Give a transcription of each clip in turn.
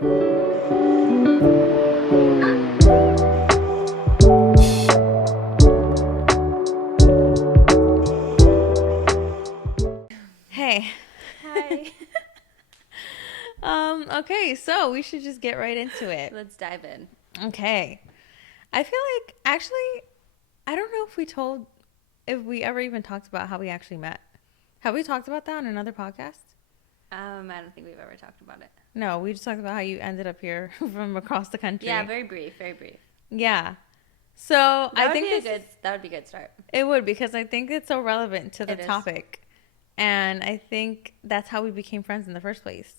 Hey. Hi. Okay, so we should just get right into it. Let's dive in. Okay. I feel like, actually, I don't know if we ever even talked about how we actually met. Have we talked about that on another podcast? I don't think we've ever talked about it. No, we just talked about how you ended up here from across the country. Yeah, very brief. Yeah. So That I think that would be a good start. It would, because I think it's so relevant to the topic. And I think that's how we became friends in the first place.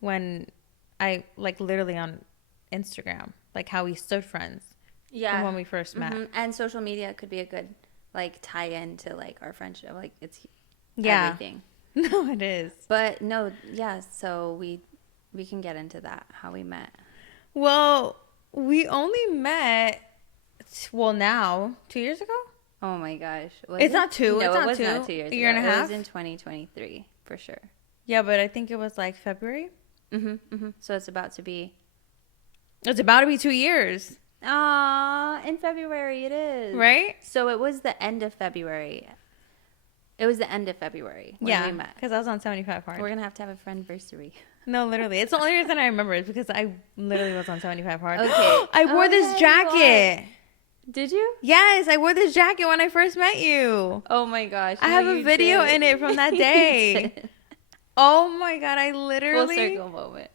When I, literally on Instagram, how we stood friends. Yeah. From when we first met. And social media could be a good, tie-in to, our friendship. It's everything. No, it is. But, no, yeah, so we can get into that, how we met. Well, we only met, now, 2 years ago? Oh, my gosh. It's not two. No, it's it not was two. not 2 years ago. A year and a half? It was in 2023, for sure. Yeah, but I think it was, February. So it's about to be... It's about to be 2 years. In February it is. Right? So it was the end of February. It was the end of February when we met. Because I was on 75 Hard. We're going to have a friend-versary. No, literally. It's the only reason I remember is because I literally was on 75 Hard. Okay. I wore this jacket. Did you? Yes, I wore this jacket when I first met you. Oh my gosh. I have a video in it from that day. Oh my God, I literally... Full circle moment.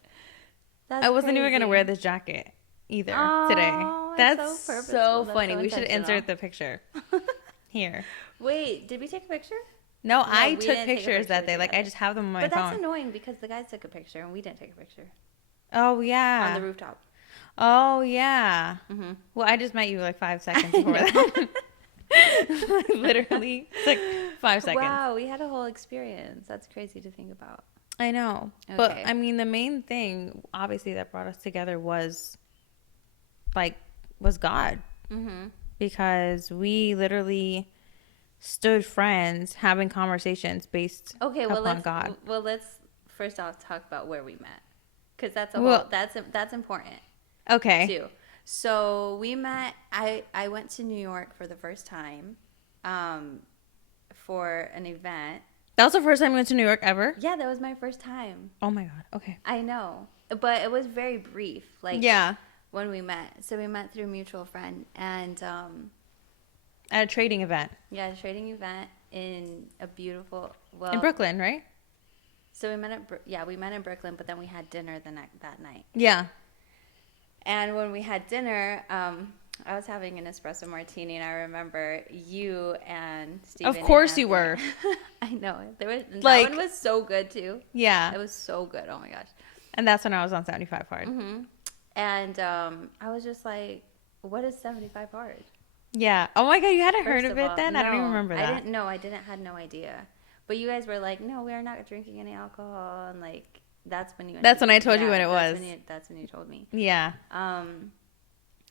I wasn't even going to wear this jacket either today. That's so funny. We should insert the picture here. Wait, did we take a picture? No, I took pictures that day. I just have them on my phone. But that's annoying because the guys took a picture and we didn't take a picture. Oh, yeah. On the rooftop. Oh, yeah. Well, I just met you 5 seconds before that. Literally, it's 5 seconds. Wow, we had a whole experience. That's crazy to think about. I know. Okay. But, I mean, the main thing, obviously, that brought us together was God. Because we literally stood friends having conversations based upon God. Well, let's first off talk about where we met. Because that's that's important. Okay. Too. So we met. I went to New York for the first time, for an event. That was the first time you went to New York ever? Yeah, that was my first time. Oh my God. Okay. I know, but it was very brief. When we met. So we met through a mutual friend and. At a trading event. Yeah, a trading event in a beautiful. In Brooklyn, right? So we met in Brooklyn, but then we had dinner that night. Yeah. And when we had dinner, I was having an espresso martini, and I remember you and Steven. Of course you were. I know. That one was so good, too. Yeah. It was so good. Oh, my gosh. And that's when I was on 75 Hard. And I was just like, what is 75 Hard? Yeah. Oh, my God. You hadn't heard of it then? No, I don't even remember that. I didn't know. I had no idea. But you guys were like, no, we are not drinking any alcohol. And, that's when you... That's when I told you when it was. That's when you told me. Yeah.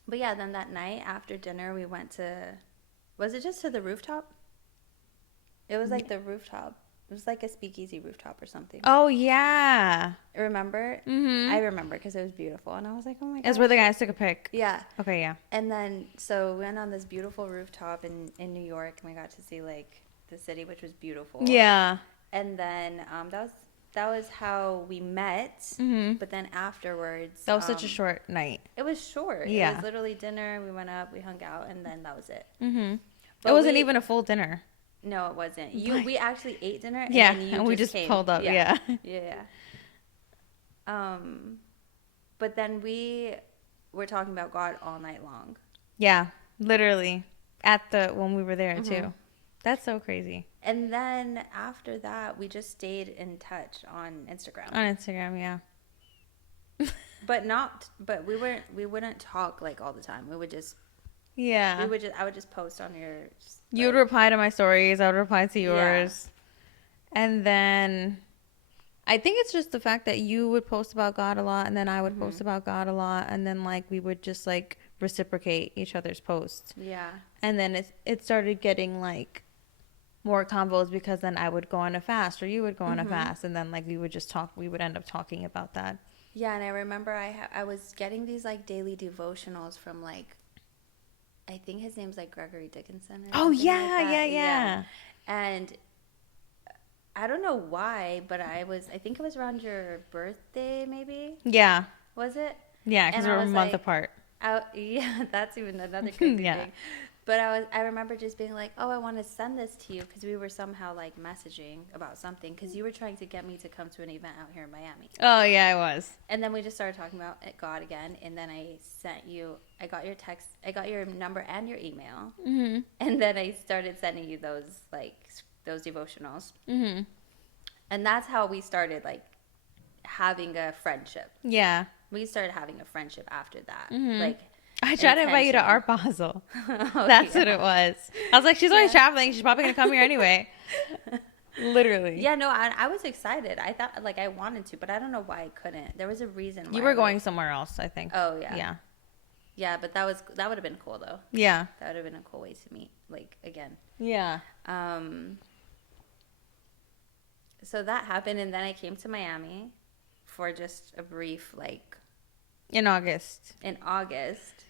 But yeah, then that night after dinner, we went to... Was it just to the rooftop? It was the rooftop. It was a speakeasy rooftop or something. Oh, yeah. Remember? I remember because it was beautiful. And I was like, oh my God. It's where the guys took a pic. Yeah. Okay, yeah. And then, so we went on this beautiful rooftop in New York. And we got to see, the city, which was beautiful. Yeah. And then that was how we met. But then afterwards... That was such a short night. It was short. Yeah. It was literally dinner. We went up, we hung out, and then that was it. It wasn't even a full dinner. No, it wasn't. We actually ate dinner. And and we just pulled up. Yeah. But then we were talking about God all night long. Yeah, literally. When we were there too. That's so crazy. And then after that, we just stayed in touch on Instagram. On Instagram, yeah. But we wouldn't talk all the time. We would just... Yeah. I would just post on your... You would reply to my stories. I would reply to yours. Yeah. And then I think it's just the fact that you would post about God a lot, and then I would post about God a lot, and then we would just reciprocate each other's posts. Yeah. And then it started getting more convos because then I would go on a fast or you would go on a fast, and then we would just talk. We would end up talking about that. Yeah, and I remember I was getting these like daily devotionals from like, I think his name's like Gregory Dickinson or Oh something like yeah, that. yeah. And I don't know why, but I think it was around your birthday, maybe. Yeah. Was it? Yeah, because And we're I a was month like, apart. yeah, that's even another crazy Yeah. thing. But I remember just being like, oh, I want to send this to you because we were somehow like messaging about something because you were trying to get me to come to an event out here in Miami. Oh yeah, I was. And then we just started talking about God again. And then I got your text, I got your number and your email. Mm-hmm. And then I started sending you those devotionals. Mm-hmm. And that's how we started like having a friendship. Yeah. We started having a friendship after that. Mm-hmm. Like, I tried to invite you to intention. Art Basel. Oh, That's yeah. what it was. I was like, she's always Yeah. traveling. She's probably gonna come here anyway. Literally. Yeah, no, I was excited. I thought like I wanted to, but I don't know why I couldn't. There was a reason why. You were going somewhere else, I think. Oh yeah. Yeah. Yeah, but that would have been cool though. Yeah. That would have been a cool way to meet like again. Yeah. So that happened, and then I came to Miami for just a brief like In August. in August.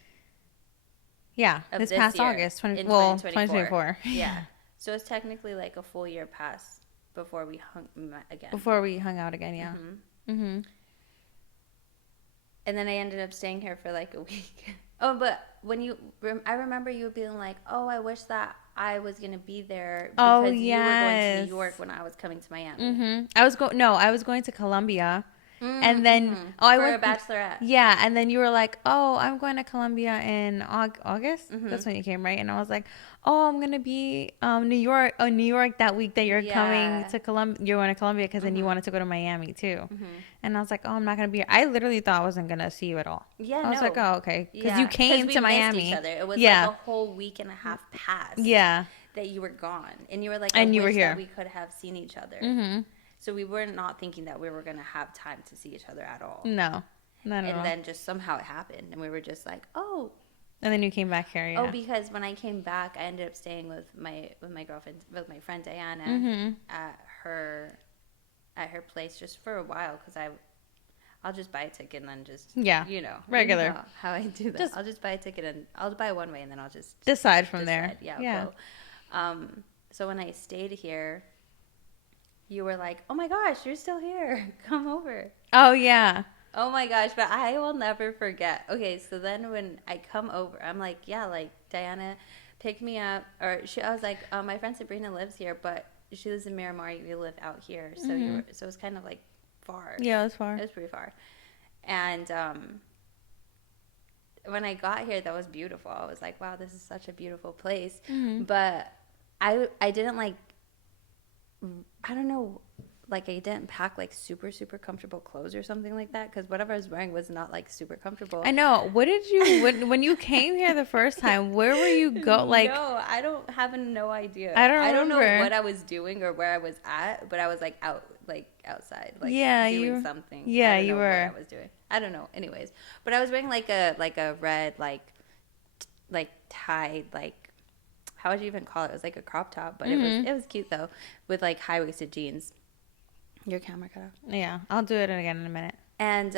Yeah. Of This this past year, August. in 2024. Yeah. So it's technically like a full year pass before we met again. Before we hung out again, yeah. Mm-hmm. Mm-hmm. And then I ended up staying here for like a week. Oh, but I remember you being like, "Oh, I wish that I was gonna be there because you were going to New York when I was coming to Miami." Mm-hmm. I was going to Colombia, and then I for went a bachelorette. Yeah, and then you were like, "Oh, I'm going to Colombia in August." Mm-hmm. That's when you came, right? And I was like, "Oh, I'm gonna be New York that week that you're coming to Colombia. You're going to Colombia because then you wanted to go to Miami too." Mm-hmm. And I was like, "Oh, I'm not gonna be here." I literally thought I wasn't gonna see you at all. Yeah, I was like, "Oh, okay," because you came to Miami. Missed each other. It was Yeah. like a whole week and a half past. Yeah, That you were gone, and you were like, And I you were wish here. that we could have seen each other. Mm-hmm. So we were not thinking that we were gonna have time to see each other at all. No, not at all. And then just somehow it happened, and we were just like, oh. And then you came back here. Yeah. Oh, because when I came back, I ended up staying with my girlfriend, with my friend Diana, Mm-hmm. at her place just for a while because I'll just buy a ticket and then just regular. You know how I do that. I'll just buy a ticket and I'll buy one way and then I'll just decide from there. Yeah. Go. So when I stayed here, you were like, "Oh my gosh, you're still here. Come over." Oh yeah. Oh my gosh, but I will never forget. Okay, so then when I come over, I'm like, yeah, like Diana picked me up, I was like, my friend Sabrina lives here, but she lives in Miramar. You live out here, so so it's kind of like far. Yeah, it was far. It was pretty far, and when I got here, that was beautiful. I was like, wow, this is such a beautiful place, but I didn't like. I don't know. Like I didn't pack like super comfortable clothes or something like that because whatever I was wearing was not like super comfortable. I know. What did you when you came here the first time? Where were you go? Like no, I don't have no idea. I don't know remember. what I was doing or where I was at, but I was like outside, like doing something. Yeah, I don't you know were. What I was doing. I don't know. Anyways, but I was wearing like a red like tied like. How would you even call it? It was like a crop top, but it was cute though, with like high waisted jeans. Your camera cut off. Yeah, I'll do it again in a minute. And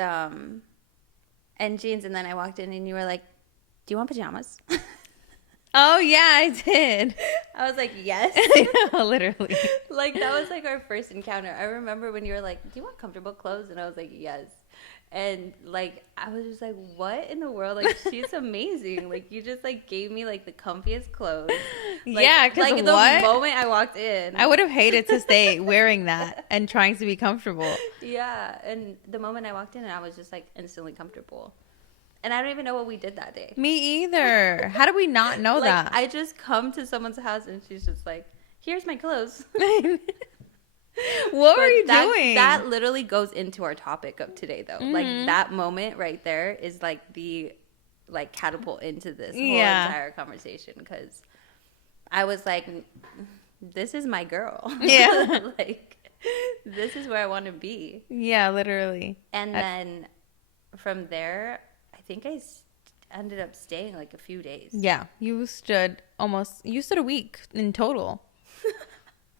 jeans, and then I walked in, and you were like, "Do you want pajamas?" Oh yeah, I did. I was like, "Yes." Literally. Like that was like our first encounter. I remember when you were like, "Do you want comfortable clothes?" And I was like, "Yes." And like I was just like, what in the world? Like she's amazing. Like you just like gave me like the comfiest clothes. Like, yeah, because like the moment I walked in, I would have hated to stay wearing that and trying to be comfortable. Yeah, and the moment I walked in, I was just like instantly comfortable. And I don't even know what we did that day. Me either. How do we not know like, that? I just come to someone's house and she's just like, "Here's my clothes." What were you doing? That literally goes into our topic of today, though. Like that moment right there is like the catapult into this whole entire conversation because I was like, "This is my girl." Yeah, like this is where I want to be. Yeah, literally. And then from there, I think I ended up staying like a few days. Yeah, you stood a week in total.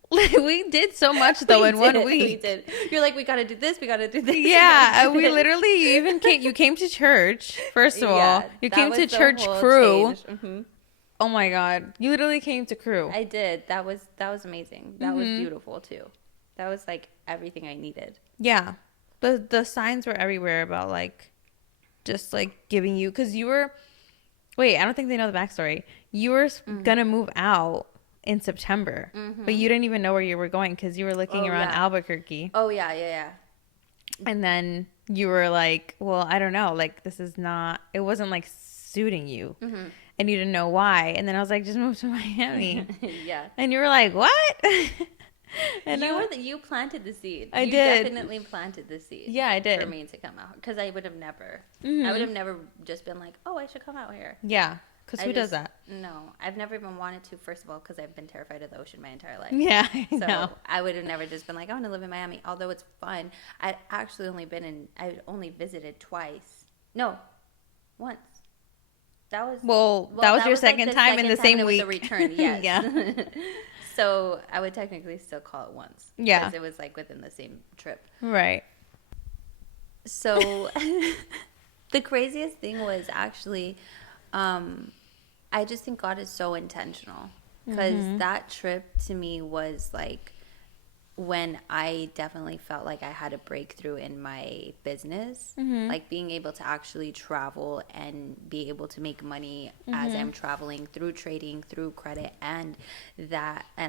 We did so much though in 1 week. We did. You're like, we got to do this. We got to do this. Yeah, we literally even came. You came to church first of all. You came to church crew. Mm-hmm. Oh my God, you literally came to crew. I did. That was amazing. That was beautiful too. That was like everything I needed. Yeah, the signs were everywhere about like, just like giving you, because you were. Wait, I don't think they know the backstory. You were gonna move out in September, but you didn't even know where you were going because you were looking around Albuquerque. Oh yeah. And then you were like, well, I don't know, like this is not, it wasn't like suiting you, and you didn't know why. And then I was like, just move to Miami. Yeah. And you were like, what? And you planted the seed. I you did. Definitely planted the seed. Yeah, I did. For me to come out, because I would have never. I would have never just been like, oh, I should come out here. Yeah. Because who does that? No, I've never even wanted to, first of all, because I've been terrified of the ocean my entire life. Yeah, I know. I would have never just been like, I want to live in Miami, although it's fun. I'd only visited twice. No, once. That was your second time in the same week. It was a return, yes. Yeah. So I would technically still call it once. Yeah. Because it was like within the same trip. Right. So the craziest thing was actually... I just think God is so intentional, because that trip to me was like when I definitely felt like I had a breakthrough in my business, like being able to actually travel and be able to make money as I'm traveling through trading, through credit, and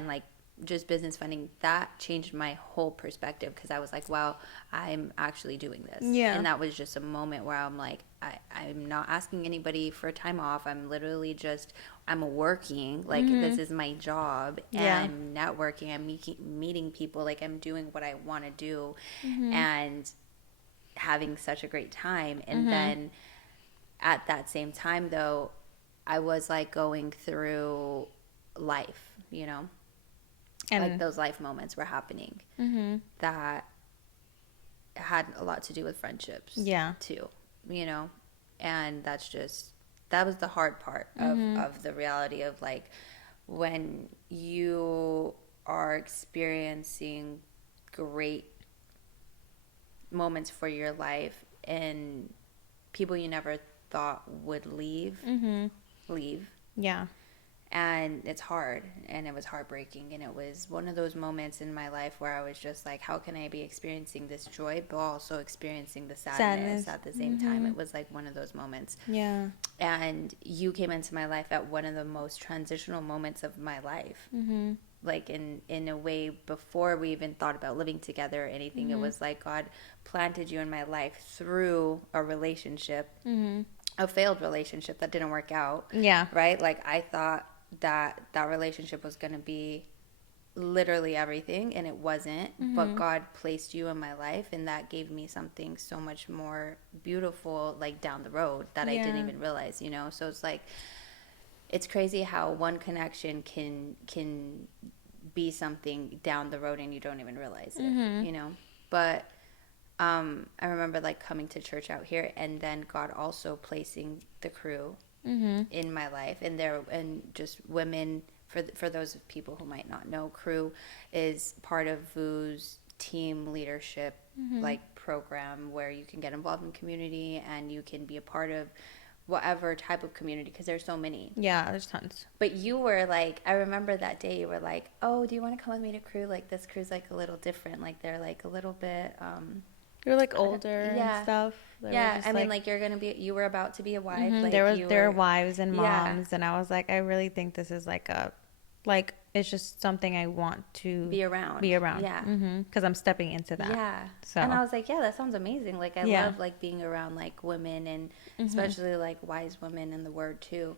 like just business funding. That changed my whole perspective, because I was like, wow, I'm actually doing this. Yeah. And that was just a moment where I'm like, I'm not asking anybody for time off. I'm literally I'm working. Like, this is my job. And I'm networking. I'm meeting people. Like, I'm doing what I want to do and having such a great time. And then at that same time, though, I was like going through life, you know? And like those life moments were happening that had a lot to do with friendships too, you know? And that was the hard part of the reality of like when you are experiencing great moments for your life and people you never thought would leave. Yeah. And it's hard, and it was heartbreaking, and it was one of those moments in my life where I was just like, how can I be experiencing this joy but also experiencing the sadness at the same time? It was like one of those moments. Yeah. And you came into my life at one of the most transitional moments of my life. Like in a way, before we even thought about living together or anything, it was like God planted you in my life through a relationship, a failed relationship that didn't work out. Yeah. Right? Like I thought that relationship was going to be literally everything, and it wasn't. But God placed you in my life, and that gave me something so much more beautiful, like down the road, that I didn't even realize, you know? So it's like, it's crazy how one connection can be something down the road and you don't even realize it, you know? But I remember like coming to church out here, and then God also placing the crew in my life, and just women. For those people who might not know, crew is part of VU's team leadership like program, where you can get involved in community and you can be a part of whatever type of community, because there's so many. Yeah, there's tons. But you were like, I remember that day you were like, oh, do you want to come with me to crew? Like, this crew's like a little different. Like, they're like a little bit you're like older and stuff. I mean, like you were about to be a wife. Like there were wives and moms, and I was like, I really think this is like it's just something I want to be around. Yeah. Because I'm stepping into that. Yeah. So. And I was like, yeah, that sounds amazing. Like, I love like being around like women, and especially like wise women in the word too.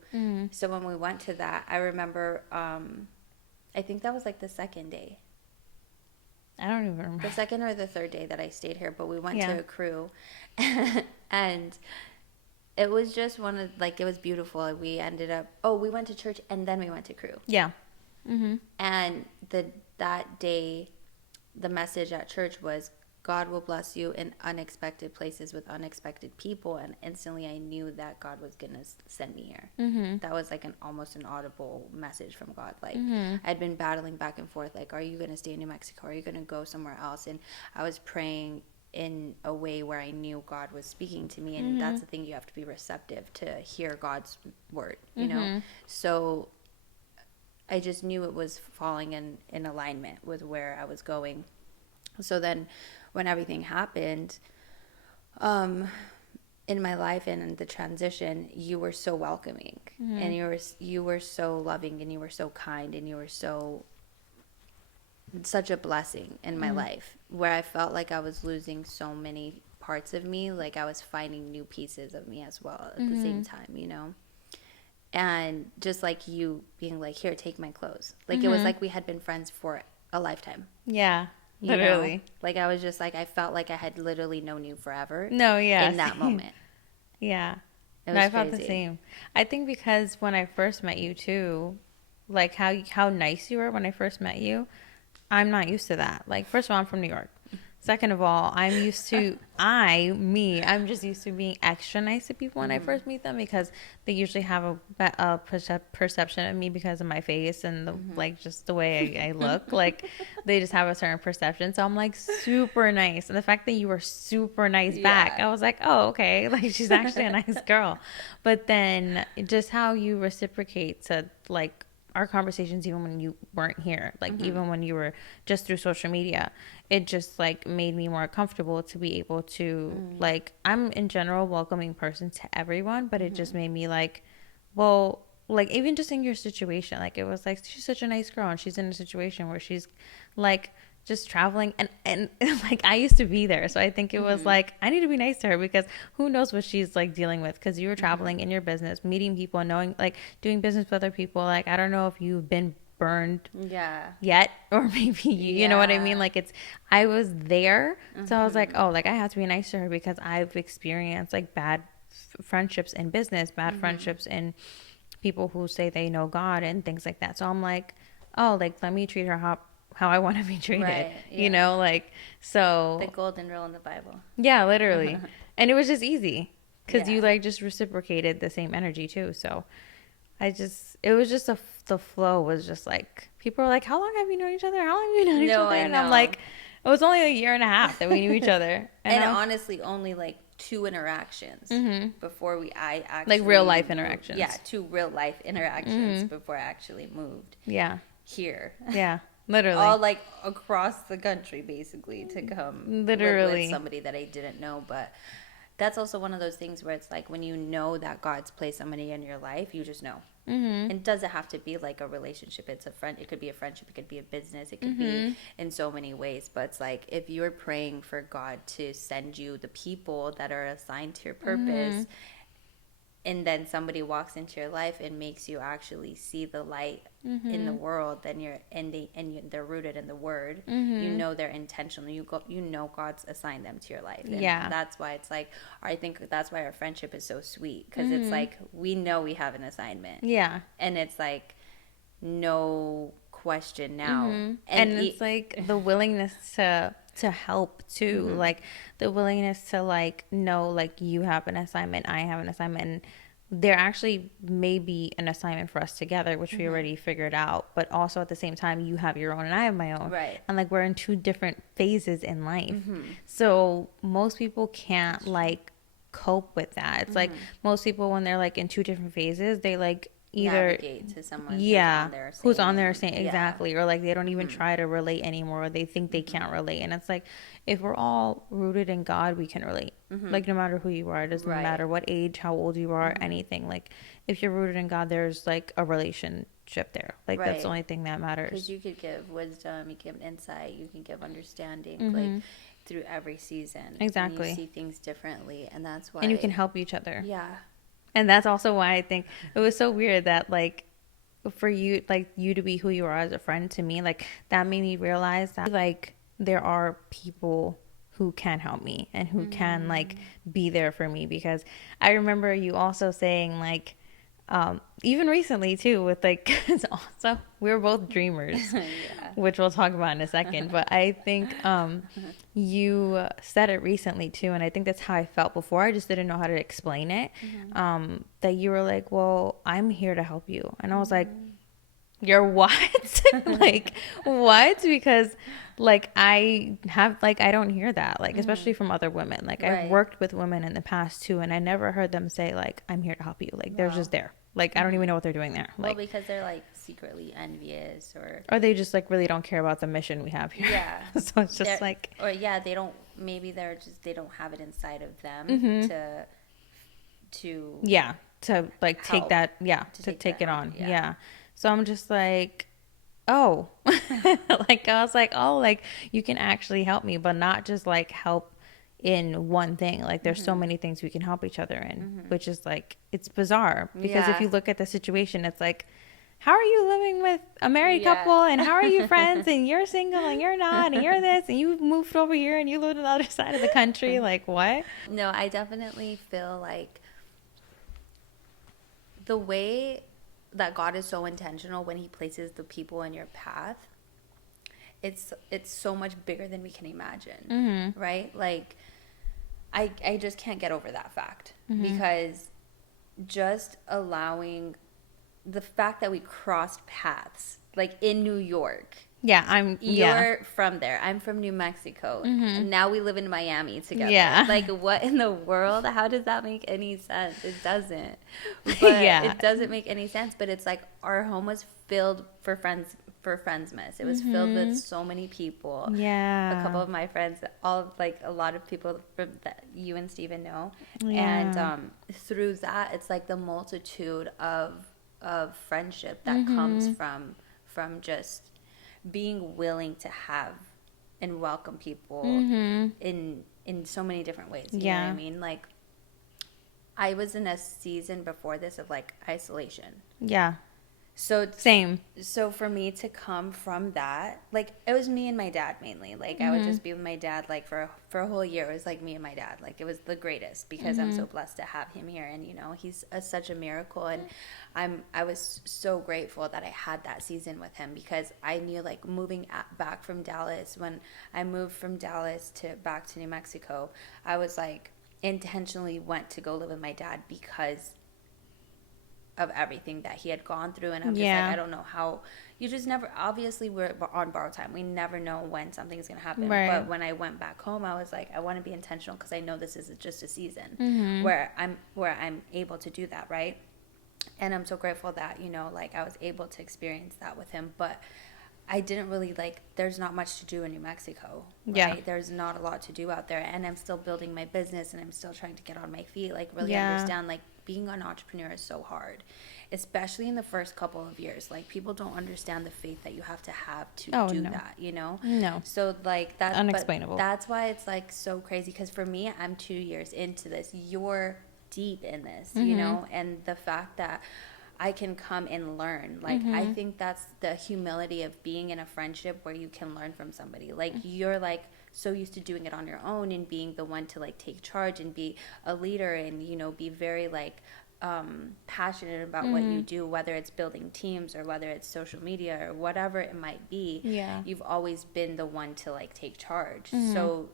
So when we went to that, I remember, I think that was like the second day. I don't even remember. The second or the third day that I stayed here, but we went to a crew, and it was just it was beautiful. We ended up, we went to church and then we went to crew. Yeah. And that day, the message at church was, God will bless you in unexpected places with unexpected people. And instantly I knew that God was going to send me here. Mm-hmm. That was like almost an audible message from God. Like, Mm-hmm. I'd been battling back and forth. Like, are you going to stay in New Mexico? Are you going to go somewhere else? And I was praying in a way where I knew God was speaking to me. And that's the thing, you have to be receptive to hear God's word, you know? So I just knew it was falling in alignment with where I was going. So then when everything happened in my life and in the transition, you were so welcoming, and you were so loving, and you were so kind, and you were such a blessing in my life, where I felt like I was losing so many parts of me. Like, I was finding new pieces of me as well at the same time, you know? And just like you being like, here, take my clothes. Like, it was like we had been friends for a lifetime. Yeah. You Literally. know? Like, I was just like, I felt like I had literally known you forever. No, yeah. In that moment. Yeah. It was No, I felt the crazy. same. I think because when I first met you too, like how nice you were when I first met you, I'm not used to that. Like, first of all, I'm from New York. Second of all, I'm just used to being extra nice to people when I first meet them, because they usually have a perception of me because of my face and like just the way I look. Like, they just have a certain perception. So I'm like super nice. And the fact that you were super nice back, I was like, oh, okay. Like, she's actually a nice girl. But then just how you reciprocate to like our conversations, even when you weren't here, like even when you were just through social media, it just like made me more comfortable to be able to like, I'm in general welcoming person to everyone, but it just made me like, well, like even just in your situation, like it was like, she's such a nice girl and she's in a situation where she's like just traveling and like I used to be there, so I think it was like I need to be nice to her, because who knows what she's like dealing with, because you were traveling in your business, meeting people and knowing, like doing business with other people. Like, I don't know if you've been burned yet, or maybe you know what I mean, like I was there, so I was like, oh, like I have to be nice to her because I've experienced like bad friendships in business, bad friendships in people who say they know God and things like that. So I'm like, oh, like let me treat her how I want to be treated, you know, like, so The golden rule in the Bible. yeah, literally. And it was just easy because you like just reciprocated the same energy too. So it was just the flow was just like, people were like, how long have you known each other? How long have you known each other? And I'm like, it was only a year and a half that we knew each other. And honestly, only like 2 interactions before I actually. Like real life interactions. Yeah, 2 real life interactions before I actually moved. Yeah. Here. Yeah. Literally. All like across the country, basically, to come live with somebody that I didn't know. But that's also one of those things where it's like, when you know that God's placed somebody in your life, you just know. And it doesn't have to be like a relationship. It's a friend. It could be a friendship. It could be a business. It could be in so many ways. But it's like, if you're praying for God to send you the people that are assigned to your purpose, and then somebody walks into your life and makes you actually see the light in the world, then they're rooted in the word. You know they're intentional. You know God's assigned them to your life. And that's why it's like, I think that's why our friendship is so sweet, because it's like, we know we have an assignment. Yeah. And it's like, no question now. And it's like the willingness to help too, like the willingness to like know, like you have an assignment, I have an assignment, and there actually may be an assignment for us together, which we already figured out, but also at the same time you have your own and I have my own, right? And like we're in 2 different phases in life, so most people can't like cope with that. It's like most people, when they're like in 2 different phases, they like either navigate to someone who's on there saying exactly, or like they don't even try to relate anymore, or they think they can't relate. And it's like, if we're all rooted in God, we can relate, like no matter who you are. It doesn't matter what age, how old you are, anything. Like if you're rooted in God, there's like a relationship there, like that's the only thing that matters, because you could give wisdom, you can give insight, you can give understanding, like through every season. Exactly. And you see things differently, and that's why. And you can help each other. Yeah. And that's also why I think it was so weird that like for you, like you to be who you are as a friend to me, like that made me realize that like there are people who can help me and who can like be there for me. Because I remember you also saying like, even recently too, with like, it's also, we're both dreamers, Yeah. which we'll talk about in a second. But I think you said it recently too, and I think that's how I felt before. I just didn't know how to explain it. That you were like, well, I'm here to help you. And I was like, you're what? Like, what? Because like I don't hear that, like, especially from other women. Like, I've Right. worked with women in the past too, and I never heard them say like, I'm here to help you. Like, they're just there. Like, I don't even know what they're doing there. Well, Like, because they're like secretly envious, or they just like really don't care about the mission we have here. yeah. So it's just They're- like, or yeah, they don't. Maybe they don't have it inside of them to yeah, to like take Help. that, yeah, To to take take that it help, on. yeah. Yeah. So I'm just like, oh, like I was like, oh, like you can actually help me, but not just like help in one thing. Like, there's so many things we can help each other in, which is like, it's bizarre because if Yeah. you look at the situation, it's like, how are you living with a married Yeah. couple, and how are you friends, and you're single and you're not, and you're this, and you moved over here and you live on the other side of the country? Like, what? No, I definitely feel like the way that God is so intentional when he places the people in your path, it's so much bigger than we can imagine. Right? Like, I just can't get over that fact because just allowing the fact that we crossed paths, like in New York. Yeah, You're from there. I'm from New Mexico. And now we live in Miami together. Yeah. Like, what in the world? How does that make any sense? It doesn't. But Yeah. it doesn't make any sense. But it's like our home was filled for Friendsmas. It was filled with so many people. Yeah. A couple of my friends, a lot of people from that you and Steven know. Yeah. And through that, it's like the multitude of friendship that comes from just being willing to have and welcome people in so many different ways. You know what I mean? Like, I was in a season before this of like isolation. Yeah. So Same. So for me to come from that, like, it was me and my dad mainly. Like, I would just be with my dad like for a whole year. It was like me and my dad. Like, it was the greatest because I'm so blessed to have him here, and he's such a miracle. And I was so grateful that I had that season with him because I knew, like, moving back from Dallas, when I moved from Dallas back to New Mexico, I was like intentionally went to go live with my dad because of everything that he had gone through. And I'm just like, I don't know how. You just never, obviously we're on borrowed time, we never know when something's gonna happen. Right. But when I went back home, I was like, I want to be intentional because I know this is just a season where I'm able to do that, right? And I'm so grateful that like, I was able to experience that with him. But I didn't really, like, there's not much to do in New Mexico, right? Yeah. There's not a lot to do out there, and I'm still building my business, and I'm still trying to get on my feet, like, really understand, like, being an entrepreneur is so hard, especially in the first couple of years. Like, people don't understand the faith that you have to do that, No. So, like, that's unexplainable. That's why it's, like, so crazy, because for me, I'm 2 years into this. You're deep in this, and the fact that I can come and learn. Like, I think that's the humility of being in a friendship where you can learn from somebody. Like, you're, like, so used to doing it on your own and being the one to, like, take charge and be a leader and, be very, like, passionate about what you do, whether it's building teams or whether it's social media or whatever it might be. Yeah. You've always been the one to, like, take charge. So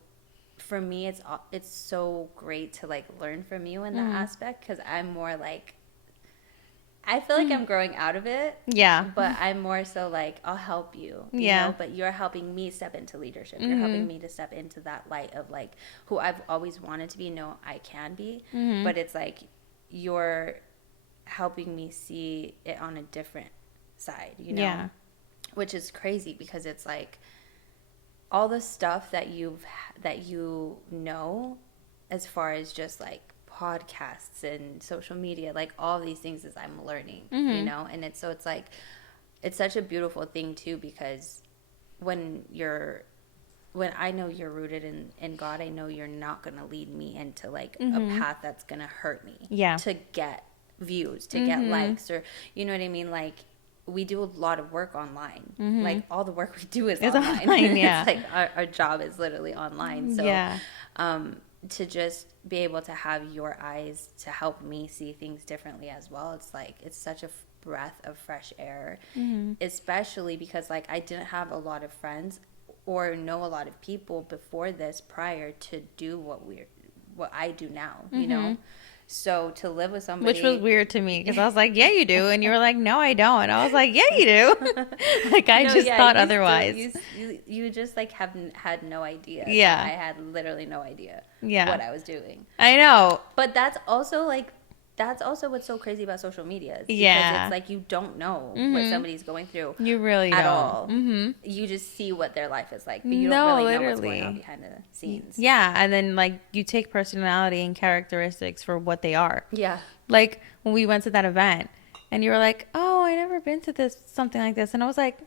for me, it's so great to, like, learn from you in that aspect, because I'm more, like, I feel like I'm growing out of it. Yeah. But I'm more so like, I'll help you. Yeah. But you're helping me step into leadership. You're helping me to step into that light of, like, who I've always wanted to be, know I can be. But it's like, you're helping me see it on a different side, Yeah. Which is crazy, because it's like all the stuff that you know, as far as just, like, podcasts and social media, like, all these things is I'm learning, and it's like, it's such a beautiful thing too, because when I know you're rooted in God, I know you're not going to lead me into, like, a path that's going to hurt me to get views, to get likes, or, you know what I mean? Like, we do a lot of work online. Like, all the work we do is online. Yeah. It's like our job is literally online. So, to just be able to have your eyes to help me see things differently as well. It's like, it's such a breath of fresh air, especially because like I didn't have a lot of friends or know a lot of people before this prior to do what I do now, you know? So to live with somebody, which was weird to me because I was like, yeah, you do, and you were like, no, I don't, and I was like, yeah, you do. Like I just thought otherwise. You just like had no idea. Yeah, I had literally no idea. Yeah, what I was doing. I know, but that's also what's so crazy about social media. Because it's like you don't know what somebody's going through. You really don't. All. You just see what their life is like, but you don't really know what's going on behind the scenes. Yeah, and then like you take personality and characteristics for what they are. Yeah. Like when we went to that event and you were like, oh, I never been to something like this. And I was like,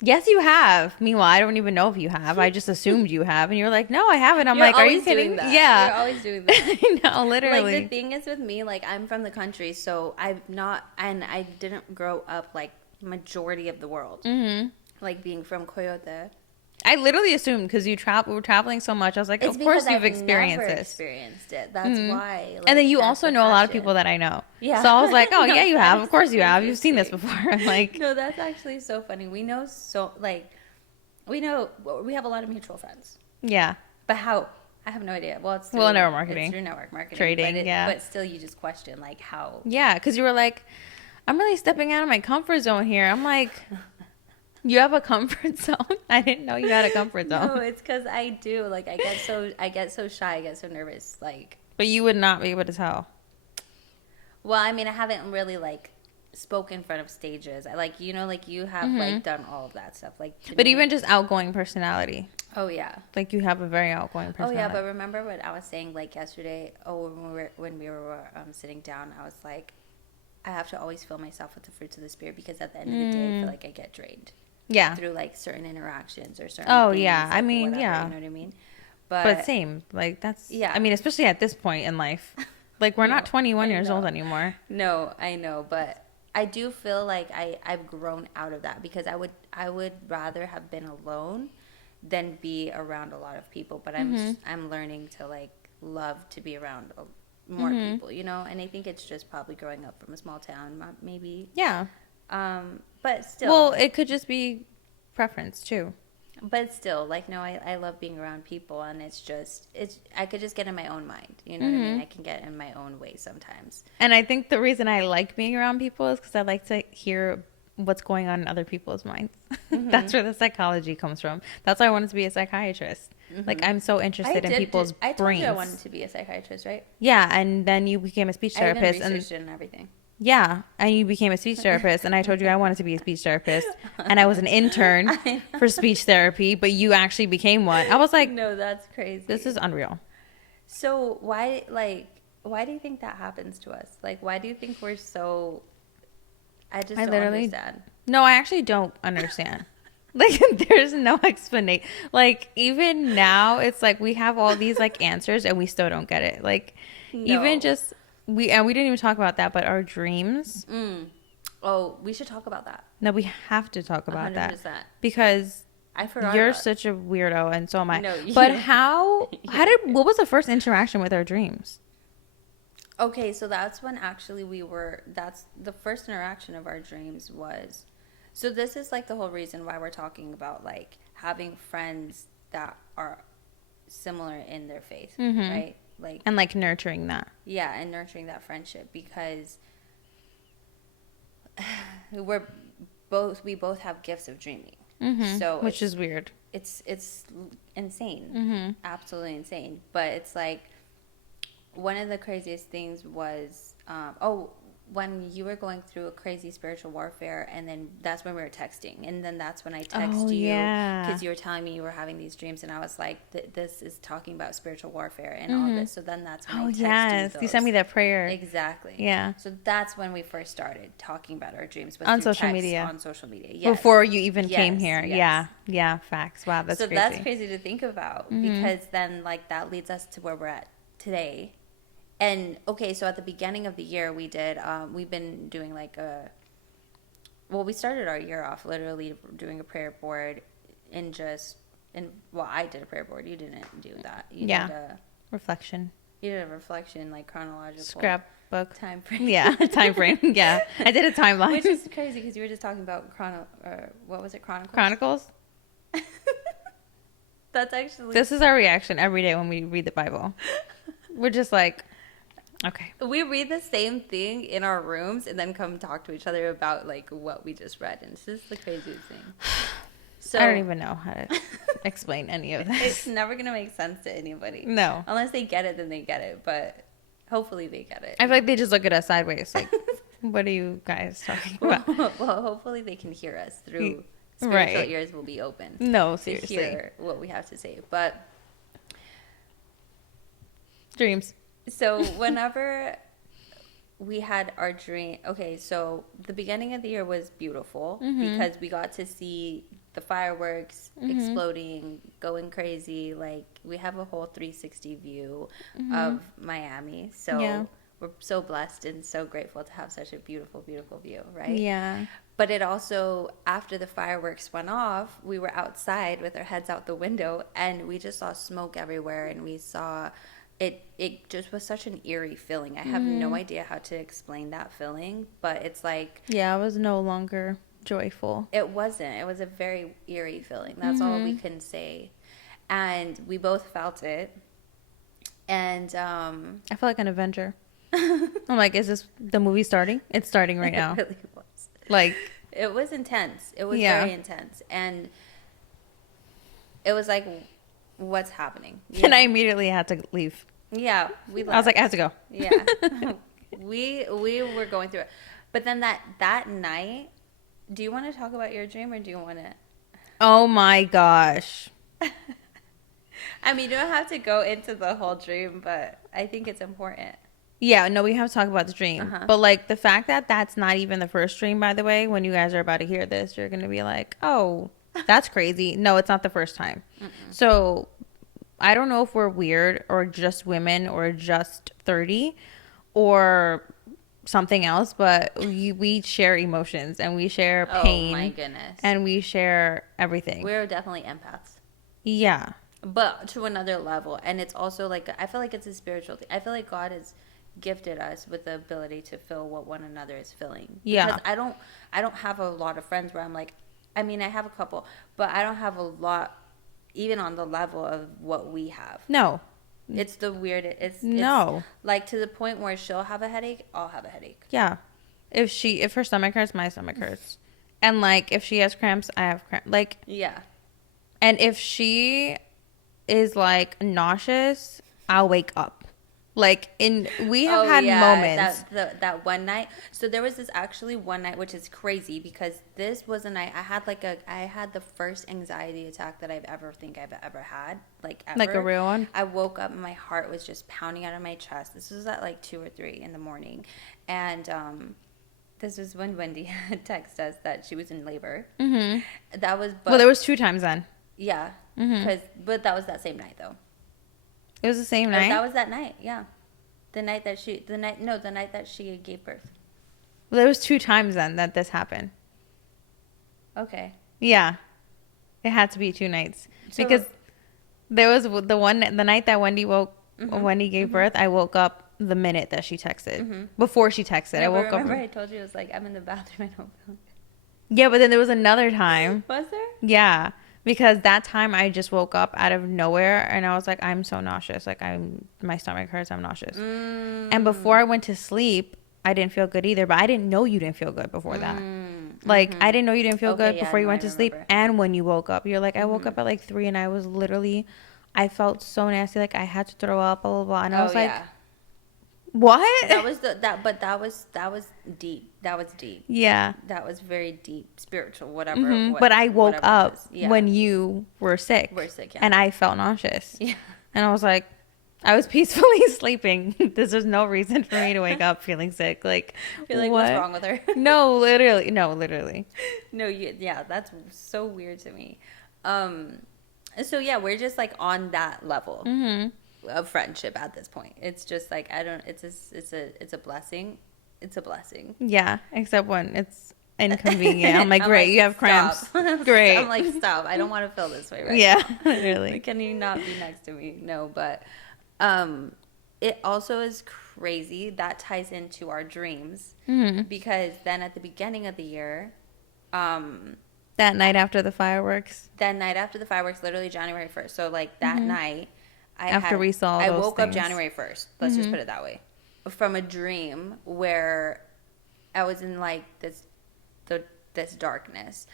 yes, you have. Meanwhile, I don't even know if you have. I just assumed you have. And you're like, no, I haven't. I'm like, are you kidding? Yeah. You're always doing that. No, literally. Like the thing is with me, like I'm from the country, so I didn't grow up like majority of the world. Like being from Coyote. I literally assumed because we were traveling so much. I was like, of course you've experienced this. Experienced it. That's why. Like, and then you also know a lot of people that I know. Yeah. So I was like, oh yeah, you have. Of course you have. You've seen this before. I'm like, no, that's actually so funny. We know we have a lot of mutual friends. Yeah. But how? I have no idea. Well, it's through network marketing. It's through network marketing. Trading. But still, you just question like how. Yeah, because you were like, I'm really stepping out of my comfort zone here. I'm like. You have a comfort zone? I didn't know you had a comfort zone. No, it's because I do. Like, I get so shy. I get so nervous. Like, but you would not be able to tell. Well, I mean, I haven't really like spoken in front of stages. I like, you know, like you have like done all of that stuff. Like, but even just outgoing personality. Oh yeah. Like you have a very outgoing personality. Oh yeah, but remember what I was saying like yesterday? Oh, when we were sitting down, I was like, I have to always fill myself with the fruits of the spirit because at the end of the day, I feel like I get drained. Yeah. Through like certain interactions or certain things, yeah. like, I mean, whatever, yeah. You know what I mean? But same. Like that's I mean, especially at this point in life. Like we're not 21 years old anymore. No, I know, but I do feel like I've grown out of that because I would rather have been alone than be around a lot of people, but I'm learning to like love to be around more people, you know? And I think it's just probably growing up from a small town, maybe. Yeah. But still. Well, it could just be preference too. But still, like, no, I love being around people, and I could just get in my own mind, you know what I mean? I can get in my own way sometimes. And I think the reason I like being around people is because I like to hear what's going on in other people's minds. That's where the psychology comes from. That's why I wanted to be a psychiatrist. Like, I'm so interested in people's brains. I told you I wanted to be a psychiatrist, right? Yeah, and then you became a speech therapist. I even researched it and everything. Yeah, and you became a speech therapist, and I told you I wanted to be a speech therapist, and I was an intern for speech therapy, but you actually became one. I was like, no, that's crazy. This is unreal. So why do you think that happens to us? Like, why do you think we're so... I don't understand. No, I actually don't understand. Like, there's no explanation. Like, even now, it's like we have all these, like, answers, and we still don't get it. Like, even just... we didn't even talk about that, but our dreams. Oh, we should talk about that. No, we have to talk about 100%. that because I forgot. You're such a weirdo, and so am I. No, but what was the first interaction with our dreams? Okay, so that's when actually that's the first interaction of our dreams was. So this is like the whole reason why we're talking about like having friends that are similar in their faith, right? Like, and like nurturing that. Yeah, and nurturing that friendship because we both have gifts of dreaming. So which is weird. It's insane. Absolutely insane. But it's like one of the craziest things was when you were going through a crazy spiritual warfare, and then that's when we were texting, and then that's when I texted you because you were telling me you were having these dreams, and I was like, this is talking about spiritual warfare and all this. So then that's when I texted you sent me that prayer. Exactly. Yeah. So that's when we first started talking about our dreams on social media. On social media, yes. Before you even came here. Yes. Yeah. Facts. Wow, that's crazy. So that's crazy to think about because then like that leads us to where we're at today. And okay, so at the beginning of the year, we did. We've been doing like we started our year off literally doing a prayer board, I did a prayer board. You didn't do that. You did reflection. You did a reflection, like chronological. Scrapbook. Time frame. Yeah, time frame. Yeah. I did a timeline. Which is crazy because you were just talking about what was it? Chronicles. That's actually. This is our reaction every day when we read the Bible. We're just like, okay. We read the same thing in our rooms and then come talk to each other about like what we just read. And this is the craziest thing. So I don't even know how to explain any of this. It's never going to make sense to anybody. No. Unless they get it, then they get it. But hopefully they get it. I feel like they just look at us sideways. Like, what are you guys talking about? Well, hopefully they can hear us through spiritual ears will be open. No, seriously. To hear what we have to say. But dreams. So whenever we had our dream, okay, so the beginning of the year was beautiful because we got to see the fireworks exploding, going crazy. Like we have a whole 360 view of Miami. So we're so blessed and so grateful to have such a beautiful, beautiful view, right? Yeah. But it also, after the fireworks went off, we were outside with our heads out the window and we just saw smoke everywhere and we saw it just was such an eerie feeling. I have no idea how to explain that feeling, but it's like... Yeah, it was no longer joyful. It wasn't. It was a very eerie feeling. That's all we can say. And we both felt it. And... I feel like an Avenger. I'm like, is this the movie starting? It's starting right now. It really was. Like... It was intense. It was very intense. And it was like, what's happening? And I immediately had to leave. Yeah. I was like, I have to go. Yeah. we were going through it. But then that night, do you want to talk about your dream or do you want to? Oh my gosh. I mean, you don't have to go into the whole dream, but I think it's important. Yeah, no, we have to talk about the dream. But, like, the fact that that's not even the first dream, by the way, when you guys are about to hear this, you're going to be like, oh, that's crazy. No, it's not the first time. So, I don't know if we're weird or just women or just 30 or something else, but we share emotions and we share pain. Oh, my goodness. And we share everything. We're definitely empaths. Yeah. But to another level. And it's also, like, I feel like it's a spiritual thing. I feel like God is... gifted us with the ability to feel what one another is feeling. Yeah. Because I don't have a lot of friends where I'm like, I mean, I have a couple, but I don't have a lot even on the level of what we have. No. It's the weird, it's like to the point where she'll have a headache, I'll have a headache. Yeah. If her stomach hurts, my stomach hurts. And like if she has cramps, I have cramps. Like, yeah. And if she is like nauseous, I'll wake up. Like we have had moments. That one night. So there was this actually one night, which is crazy because this was a night I had the first anxiety attack that I've ever had. Like ever. Like a real one? I woke up and my heart was just pounding out of my chest. This was at like 2 or 3 in the morning. And this was when Wendy had texted us that she was in labor. Mm-hmm. That was... well, there was 2 times then. Yeah. But that was that same night though. It was the same night? That was that night, yeah. The night that she gave birth. Well, there was 2 times then that this happened. Okay. Yeah. It had to be 2 nights. So, because there was the night that Wendy gave birth, I woke up the minute that she texted. Before she texted, I woke up. Remember I told you, I was like, I'm in the bathroom, I don't feel good. Yeah, but then there was another time. Was there? Yeah. Because that time I just woke up out of nowhere and I was like, I'm so nauseous. Like my stomach hurts. I'm nauseous. And before I went to sleep, I didn't feel good either. But I didn't know you didn't feel good before that. Like I didn't know you didn't feel good before you went to sleep. And when you woke up, you're like, I woke up at like 3 and I was literally, I felt so nasty. Like I had to throw up, blah, blah, blah. And I was like, what? That was that was deep. That was deep. Yeah. That was very deep, spiritual, whatever. But I woke up when you were sick. We're sick, yeah. And I felt nauseous. Yeah. And I was like, I was peacefully sleeping. There's no reason for me to wake up feeling sick. Like, feel like what's wrong with her? No, literally. No, yeah, that's so weird to me. So yeah, we're just like on that level. Of friendship at this point. It's just like it's a blessing. It's a blessing. Yeah, except when it's inconvenient. I'm like, great, you have cramps. Great. I'm like, stop. I don't want to feel this way right now. Yeah, really. Can you not be next to me? No, but It also is crazy that ties into our dreams because then at the beginning of the year, that night after the fireworks. that night after the fireworks, literally January 1st. So like that night, After we saw I those woke up things. January 1st. Let's just put it that way, from a dream where I was in like this darkness,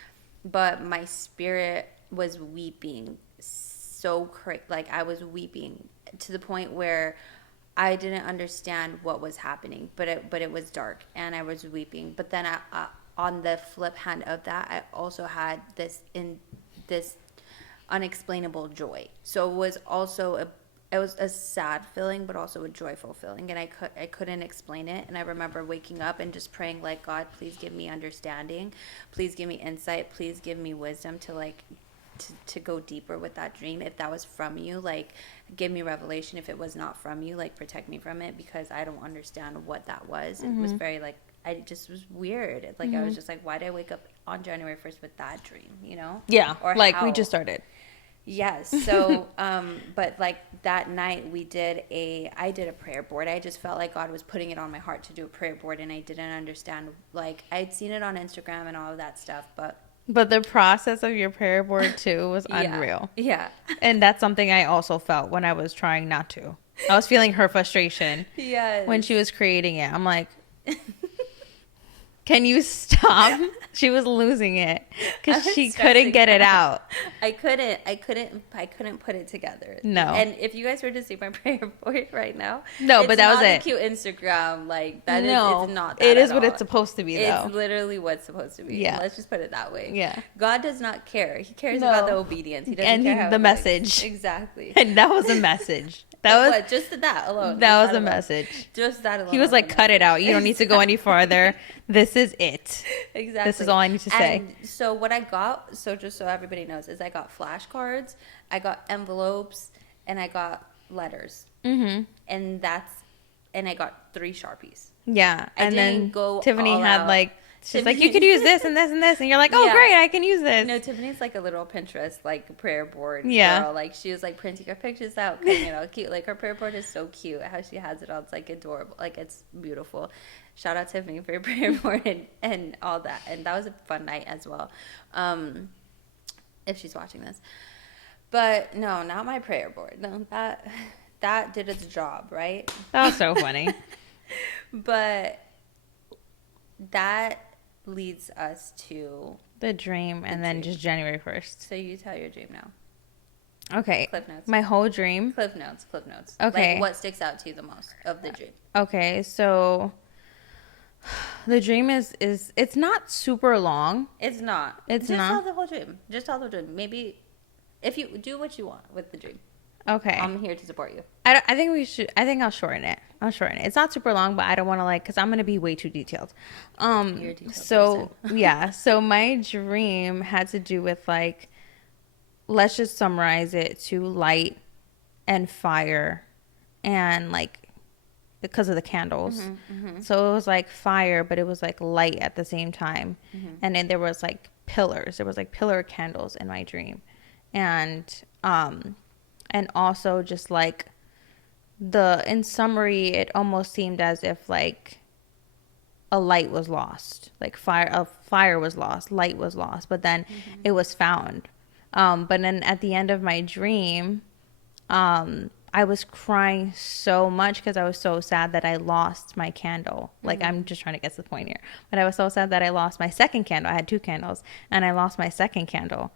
but my spirit was weeping like I was weeping to the point where I didn't understand what was happening, but it was dark and I was weeping. But then on the flip hand of that, I also had this unexplainable joy. So it was a sad feeling, but also a joyful feeling, and I couldn't explain it. And I remember waking up and just praying like, God, please give me understanding, please give me insight, please give me wisdom to like to go deeper with that dream. If that was from you, like give me revelation. If it was not from you, like protect me from it, because I don't understand what that was. It was very like, I just was weird. Like I was just like, why did I wake up on January 1st with that dream, you know? Yeah, or like how? we just started. Yes. So, but like that night I did a prayer board. I just felt like God was putting it on my heart to do a prayer board, and I didn't understand. Like I'd seen it on Instagram and all of that stuff, but the process of your prayer board too was unreal. Yeah. And that's something I also felt when I was trying not to. I was feeling her frustration when she was creating it. I'm like, can you stop? She was losing it because she couldn't get it out. I couldn't put it together. No. And if you guys were to see my prayer board right now, no, but that was it. It's not a cute Instagram. Like that no, it's not that it is at what all. it's supposed to be, though. It's literally what's supposed to be. Yeah. Let's just put it that way. Yeah. God does not care. He cares about the obedience. He doesn't care how the it message. looks. Exactly. And that was a message. That was just that alone. That was a alone. Message. Just that alone. He was like, cut it out. You don't need to go any farther. This is it. Exactly. This is all I need to say. And so what I got, so just so everybody knows, is I got flashcards, I got envelopes, and I got letters. And I got 3 Sharpies. Yeah. I and didn't then go Tiffany all had out. like, she's like, you could use this and this and this. And you're like, oh, Yeah. great, I can use this. No, Tiffany's like a little Pinterest, like prayer board Yeah. girl. Like she was like printing her pictures out, cutting it all cute. Like her prayer board is so cute. How she has it all, it's like adorable. Like it's beautiful. Shout out Tiffany for your prayer board and all that. And that was a fun night as well. If she's watching this. But no, not my prayer board. No, that did its job, right? That was so funny. But that leads us to The dream, and then just January 1st. So you tell your dream now. Okay. Cliff notes. My whole dream. Cliff notes. Okay. Like what sticks out to you the most of the dream? Okay, so the dream is it's not super long. It's not. It's just not? tell the whole dream. Just tell the dream. Maybe if you do what you want with the dream. Okay. I'm here to support you. I think I'll shorten it. It's not super long, but I don't want to because I'm going to be way too detailed. You're a detailed So, person. yeah. So my dream had to do with let's just summarize it to light and fire and because of the candles. So it was like fire, but it was like light at the same time. And then there was pillars. There was pillar candles in my dream. And also just in summary, it almost seemed as if a light was lost, a fire was lost, light was lost, but then it was found. But then at the end of my dream, I was crying so much because I was so sad that I lost my candle. I'm just trying to get to the point here, but I was so sad that I lost my second candle. I had 2 candles, and I lost my second candle.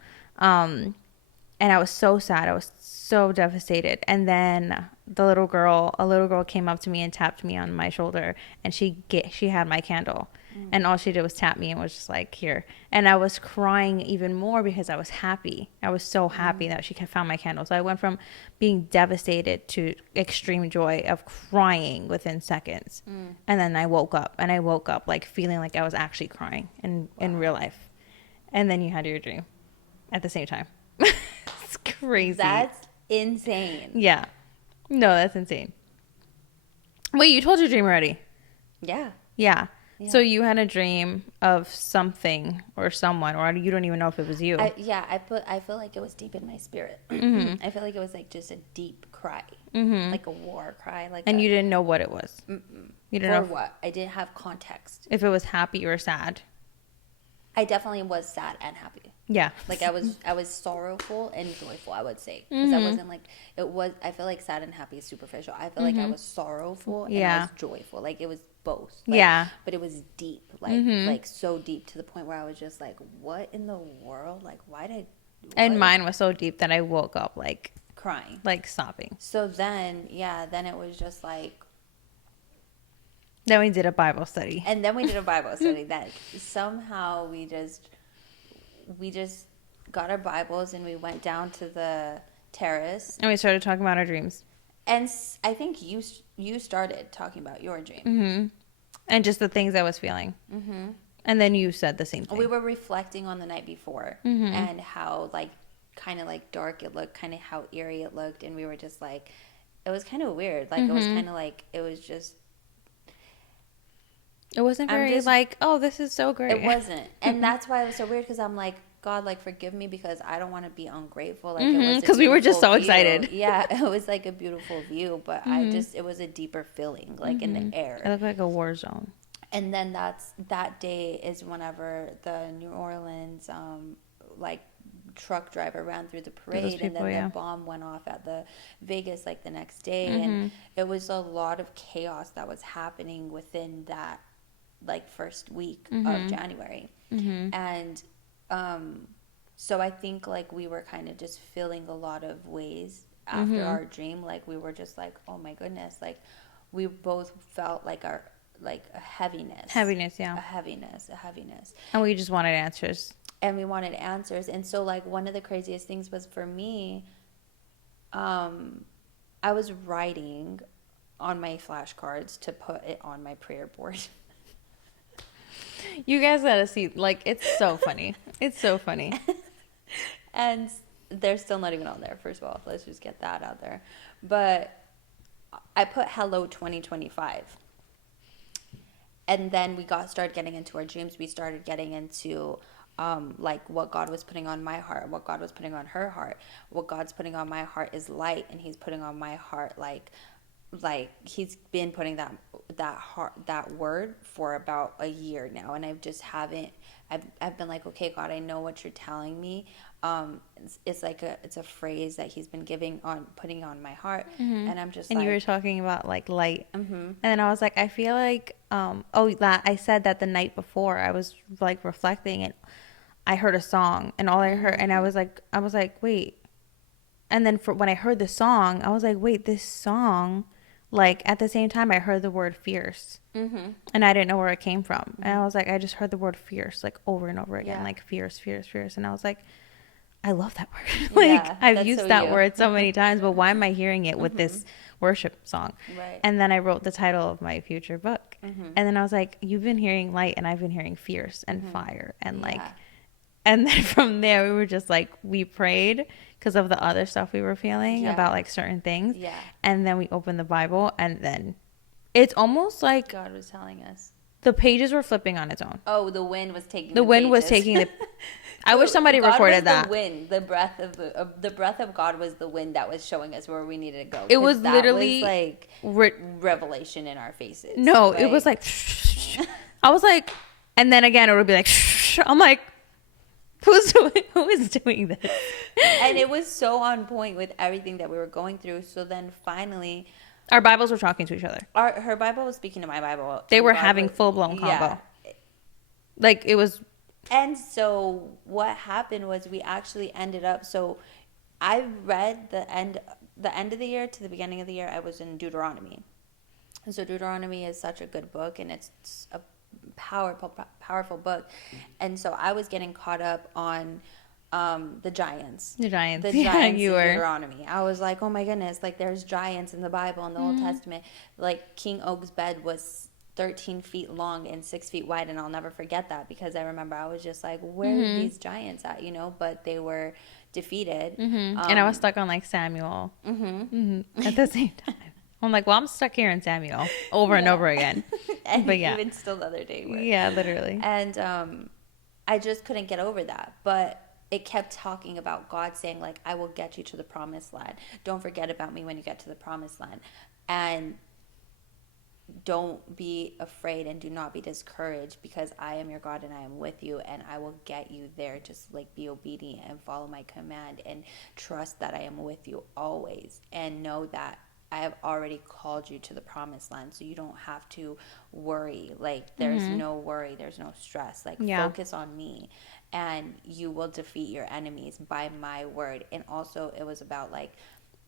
And I was so sad. I was so devastated. And then a little girl came up to me and tapped me on my shoulder, and she had my candle. And all she did was tap me and was just here. And I was crying even more because I was happy. I was so happy that she found my candle. So I went from being devastated to extreme joy of crying within seconds. And then I woke up feeling like I was actually crying in real life. And then you had your dream at the same time. It's crazy. That's insane. Yeah. No, that's insane. Wait, you told your dream already. Yeah. Yeah. Yeah. So you had a dream of something or someone, or you don't even know if it was you. I feel like it was deep in my spirit. Mm-hmm. I feel like it was like just a deep cry, Mm-hmm. like a war cry, like. And you didn't know what it was. You didn't know what? I didn't have context. if it was happy or sad. I definitely was sad and happy. Yeah. Like I was sorrowful and joyful, I would say, because I wasn't like it was. I feel like sad and happy is superficial. I feel like I was sorrowful and I was joyful. Like it was both. Like, yeah. But it was deep, like so deep to the point where I was just like, what in the world? Like why did? And mine was so deep that I woke up like crying, like sobbing. So then it was just like. Then we did a Bible study. And then we did a Bible study that somehow we just got our Bibles and we went down to the terrace. And we started talking about our dreams. And I think you started talking about your dream. Mm-hmm. And just the things I was feeling. Mm-hmm. And then you said the same thing. We were reflecting on the night before and how like kind of like dark it looked, kind of how eerie it looked. And we were just like, it was kind of weird. Like it was kind of like, it was just. It wasn't very like, oh, this is so great. It wasn't. And that's why it was so weird because I'm like, God, like, forgive me because I don't want to be ungrateful. Like, because we were just so excited. Yeah, it was like a beautiful view, but it was a deeper feeling, like in the air. It looked like a war zone. And then that day is whenever the New Orleans, like, truck driver ran through the parade people, and then the bomb went off at the Vegas, like, the next day. And it was a lot of chaos that was happening within that, like, first week of January. And so I think like we were kind of just feeling a lot of ways after our dream. Like we were just like, oh my goodness, like we both felt like a heaviness, yeah, a heaviness. And we just wanted answers. And so like one of the craziest things was for me, I was writing on my flashcards to put it on my prayer board. You guys gotta see, like, it's so funny. It's so funny. And they're still not even on there, first of all. Let's just get that out there. But I put hello 2025. And then we started getting into our dreams. We started getting into like what God was putting on my heart, what God was putting on her heart. What God's putting on my heart is light, and he's putting on my heart like he's been putting that word for about a year now, and I've been like, okay, God, I know what you're telling me. It's a phrase that he's been putting on my heart, and I'm just. And you were talking about like light, and then I was like, I feel like I said that the night before I was like reflecting, and I heard a song, and all I heard, and I was like, wait, and then when I heard the song, I was like, wait, this song. Like, at the same time, I heard the word fierce. And I didn't know where it came from. And I was like, I just heard the word fierce, like, over and over again. Yeah. Like, fierce, fierce, fierce. And I was like, I love that word. Like, yeah, I've used that word so many times, but why am I hearing it with this worship song? Right. And then I wrote the title of my future book. And then I was like, you've been hearing light, and I've been hearing fierce and fire. And, like, and then from there, we were just like, we prayed because of the other stuff we were feeling about like certain things. Yeah. And then we opened the Bible, and then it's almost like God was telling us. The pages were flipping on its own. Oh, the wind was taking the wind pages. Was taking the I wish somebody God recorded was that. The wind, the breath of God was the wind that was showing us where we needed to go. It was literally was like revelation in our faces. No, like, it was like I was like, and then again it would be like I'm like, who is doing this? And it was so on point with everything that we were going through. So then finally, our Bibles were talking to each other. Her Bible was speaking to my Bible. They were having full-blown combo. Yeah. Like, it was... And so what happened was we actually ended up... So I read the end of the year to the beginning of the year, I was in Deuteronomy. And so Deuteronomy is such a good book, and it's a powerful book. And so I was getting caught up on... the giants. The giants in Deuteronomy. I was like, oh my goodness, like there's giants in the Bible in the Old Testament. Like King Og's bed was 13 feet long and 6 feet wide, and I'll never forget that because I remember I was just like, where are these giants at, but they were defeated. And I was stuck on like Samuel at the same time. I'm like, well, I'm stuck here in Samuel over and over again. And But yeah. even still the other day. Yeah, literally. And I just couldn't get over that. But it kept talking about God saying, like, I will get you to the promised land. Don't forget about me when you get to the promised land. And don't be afraid and do not be discouraged, because I am your God and I am with you, and I will get you there. Just like be obedient and follow my command and trust that I am with you always, and know that I have already called you to the promised land, so you don't have to worry. Like, there's no worry, there's no stress. Like, focus on me and you will defeat your enemies by my word. And also it was about, like,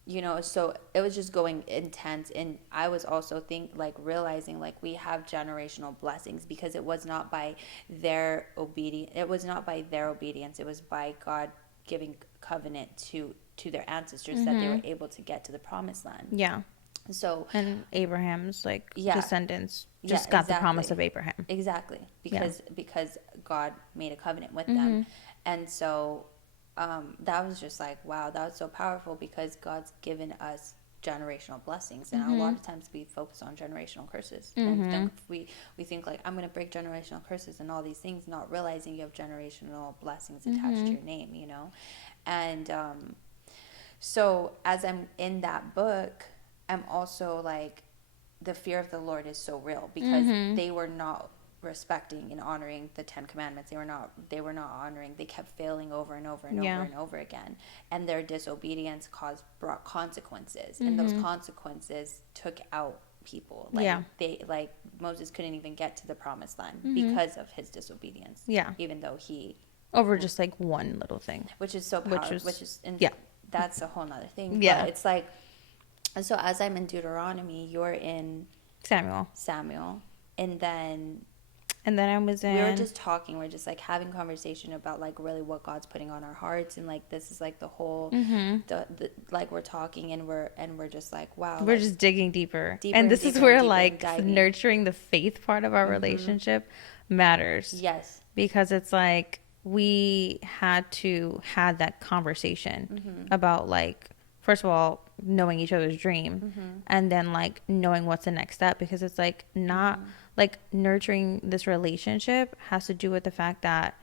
you know, so it was just going intense. And I was also realizing, like, we have generational blessings, because it was not by their obedience. It was not by their obedience. It was by God giving covenant to their ancestors that they were able to get to the promised land. Yeah. So, and Abraham's descendants just got the promise of Abraham. Exactly. Because God made a covenant with them. And so that was just like, wow, that was so powerful, because God's given us generational blessings. And a lot of times we focus on generational curses. And we think, like, I'm going to break generational curses and all these things, not realizing you have generational blessings attached to your name, you know? And so as I'm in that book, I'm also like, the fear of the Lord is so real, because they were not respecting and honoring the 10 commandments. They were not honoring. They kept failing over and over and over and over again. And their disobedience brought consequences. And those consequences took out people. Like, Moses couldn't even get to the promised land because of his disobedience. Yeah. Even though he over just like one little thing. Which is so powerful. That's a whole nother thing. Yeah. But it's like, so as I'm in Deuteronomy, you're in Samuel. And then I was in... We were just talking. We're just, like, having conversation about, like, really what God's putting on our hearts. And, like, this is, like, the whole... like, we're talking and we're just, like, wow. We're just digging deeper. And this is where, like, nurturing the faith part of our relationship matters. Yes. Because it's, like, we had to have that conversation about, like, first of all, knowing each other's dream, and then, like, knowing what's the next step, because it's, like, not, like, nurturing this relationship has to do with the fact that,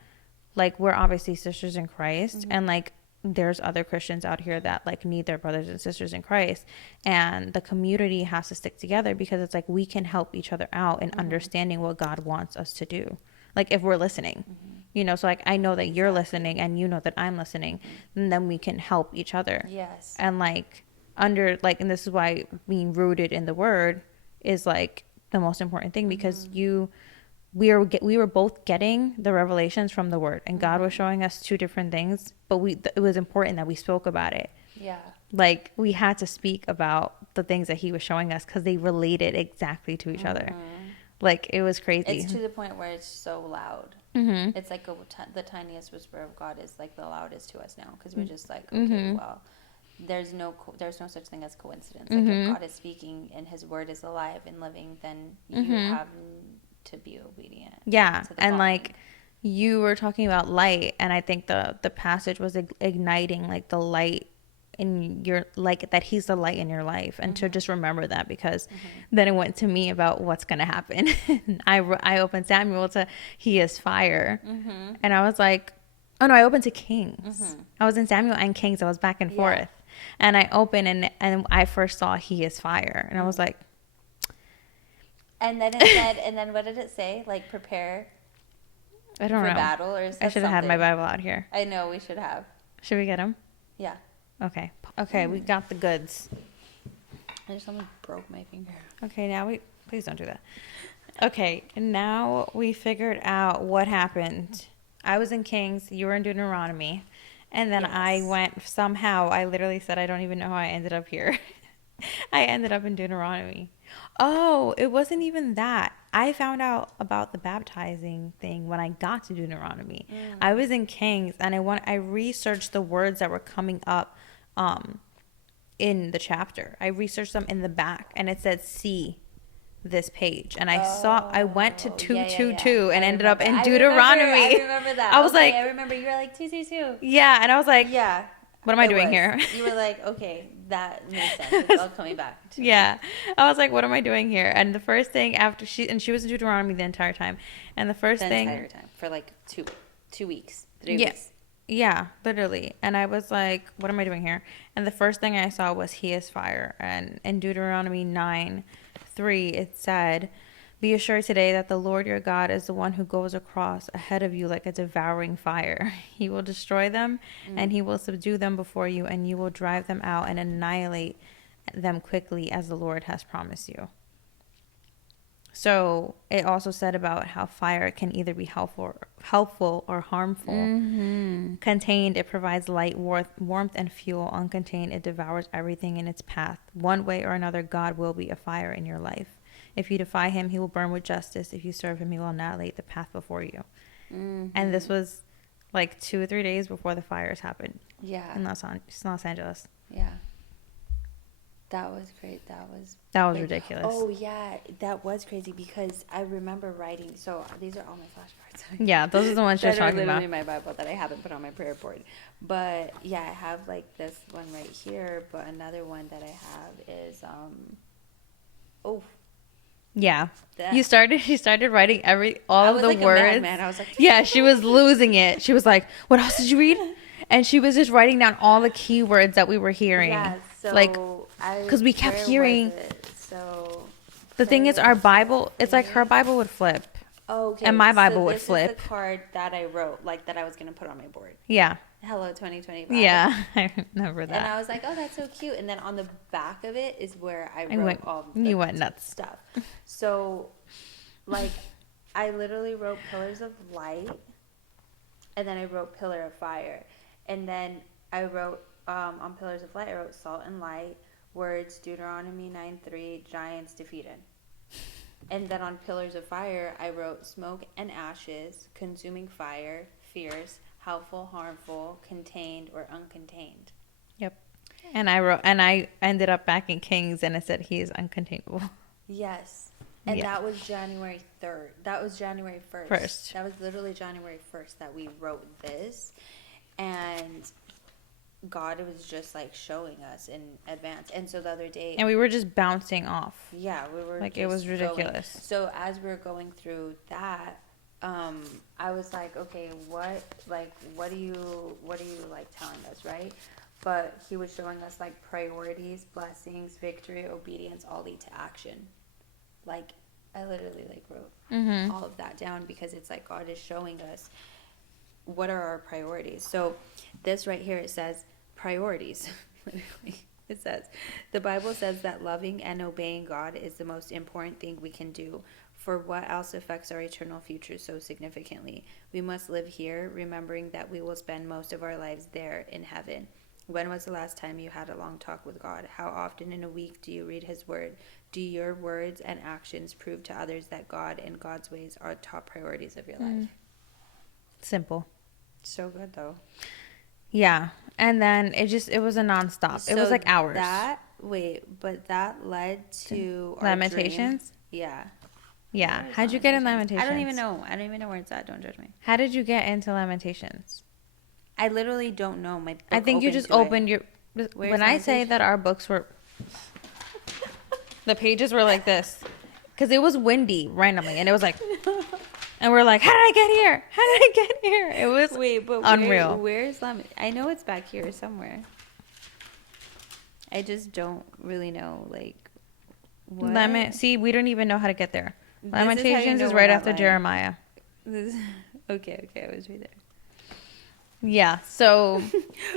like, we're obviously sisters in Christ, and, like, there's other Christians out here that, like, need their brothers and sisters in Christ, and the community has to stick together, because it's, like, we can help each other out in understanding what God wants us to do, like, if we're listening. You know, so, like, I know that you're listening and you know that I'm listening, and then we can help each other. Yes. And, like, and this is why being rooted in the word is, like, the most important thing, because we were both getting the revelations from the word, and God was showing us two different things, but it was important that we spoke about it. Yeah. Like, we had to speak about the things that he was showing us, because they related exactly to each other. Like, it was crazy. It's to the point where it's so loud. It's like the tiniest whisper of God is, like, the loudest to us now, because we're just like, okay, well, there's no such thing as coincidence. Like, if God is speaking and his word is alive and living, then you have to be obedient. Yeah. And like, you were talking about light, and I think the passage was igniting, like, the light in your, like, that he's the light in your life, and to just remember that, because then it went to me about what's gonna happen. I opened Samuel to he is fire, and I was like, oh no, I opened to Kings. I was in Samuel and Kings. I was back and forth, and I opened and I first saw he is fire, and I was like, and then it said, and then what did it say? Like, prepare. I don't know. For battle, or I should have had my Bible out here. I know, we should have. Should we get them? Yeah. Okay, we got the goods. I just almost broke my finger. Okay, please don't do that. Okay, and now we figured out what happened. I was in Kings, you were in Deuteronomy, and then I literally said, I don't even know how I ended up here. I ended up in Deuteronomy. Oh, it wasn't even that. I found out about the baptizing thing when I got to Deuteronomy. I was in Kings, and I researched the words that were coming up in the chapter. I researched them in the back, and it said see this page, and I went to 222 and ended up in Deuteronomy. I remember that. I was I remember you were like 222. Yeah, and I was like, yeah, what am I doing here? You were like, okay, That makes sense. It's all coming back to Yeah. I was like, what am I doing here? And the first thing after she was in Deuteronomy the entire time. And the first thing. The entire time. For like 2 weeks, 3 Yeah. weeks. Yeah, literally. And I was like, what am I doing here? And the first thing I saw was he is fire. And in Deuteronomy 9:3, it said, be assured today that the Lord your God is the one who goes across ahead of you like a devouring fire. He will destroy them and he will subdue them before you, and you will drive them out and annihilate them quickly as the Lord has promised you. So it also said about how fire can either be helpful or harmful. Mm-hmm. Contained, it provides light, warmth, and fuel. Uncontained, it devours everything in its path. One way or another, God will be a fire in your life. If you defy him, he will burn with justice. If you serve him, he will annihilate the path before you. Mm-hmm. And this was like 2 or 3 days before the fires happened. Yeah. In Los Angeles. Yeah. That was great. That was like, ridiculous. Oh, yeah. That was crazy because I remember writing. So these are all my flashcards. Yeah, those are the ones you're talking about. That are literally my Bible that I haven't put on my prayer board. But, yeah, I have, like, this one right here. But another one that I have is, yeah. She started writing all of the like words. A madman. I was like, yeah, she was losing it. She was like, what else did you read? And she was just writing down all the keywords that we were hearing. Yeah, so like, because we kept hearing. So the thing is, our Bible, it's like her Bible would flip. Oh, okay. And my Bible would flip. This is the card that I wrote, like, that I was going to put on my board. Yeah. Hello, 2025. Yeah, I remember that. And I was like, oh, that's so cute. And then on the back of it is where I wrote all the you went nuts. stuff. So, like, I literally wrote pillars of light, and then I wrote pillar of fire. And then I wrote, on pillars of light, I wrote salt and light, words, Deuteronomy 9:3, giants defeated. And then on pillars of fire, I wrote smoke and ashes, consuming fire, fierce, helpful, harmful, contained, or uncontained. Yep. And I ended up back in Kings, and it said he is uncontainable. Yes. And that was January 3rd. That was January 1st. That was literally January 1st that we wrote this. And God was just, like, showing us in advance. And so the other day... And we were just bouncing off. Yeah, we were like, it was ridiculous. So as we were going through that... I was like, okay, what are you like telling us, right? But he was showing us, like, priorities, blessings, victory, obedience, all lead to action. Like, I literally, like, wrote all of that down because it's like God is showing us what are our priorities. So this right here, it says priorities. Literally, it says, the Bible says that loving and obeying God is the most important thing we can do. For what else affects our eternal future so significantly? We must live here, remembering that we will spend most of our lives there in heaven. When was the last time you had a long talk with God? How often in a week do you read his word? Do your words and actions prove to others that God and God's ways are top priorities of your life? Simple. So good, though. Yeah. And then it was a nonstop. So it was like hours. But that led to our Lamentations? Dream. Yeah. Yeah. How'd you get in Lamentations? I don't even know where it's at. Don't judge me. How did you get into Lamentations? I literally don't know. My book I think you just opened your... When I say that our books were... the pages were like this. Because it was windy randomly. And it was like... And we're like, how did I get here? How did I get here? It was unreal. Where's Lamentations? I know it's back here somewhere. I just don't really know, like... What? See, we don't even know how to get there. Lamentations is right after Jeremiah. Okay, I was right there. Yeah, so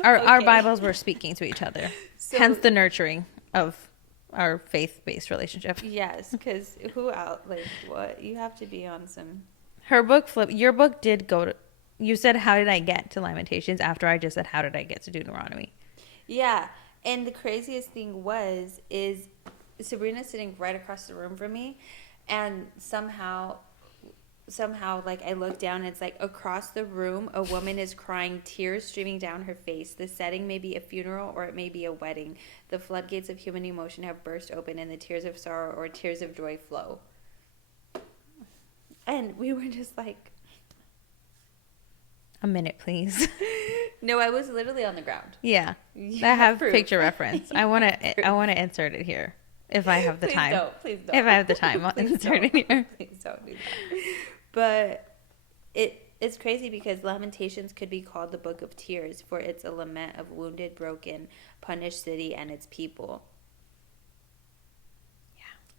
our Bibles were speaking to each other. So, hence the nurturing of our faith-based relationship. Yes, because who else? Like, what? You have to be on some... Her book flipped. Your book did go to... You said, how did I get to Lamentations? After I just said, how did I get to Deuteronomy? Yeah, and the craziest thing is Sabrina's sitting right across the room from me, and somehow, like, I look down and it's like across the room, a woman is crying, tears streaming down her face. The setting may be a funeral or it may be a wedding. The floodgates of human emotion have burst open and the tears of sorrow or tears of joy flow. And we were just like... A minute, please. No, I was literally on the ground. Yeah. You I have proof. picture reference. I want to insert it here if I have the Please time. Please don't. If I have the time, I'll insert it here. Please don't do that. But it's crazy because Lamentations could be called the book of tears, for it's a lament of wounded, broken, punished city and its people.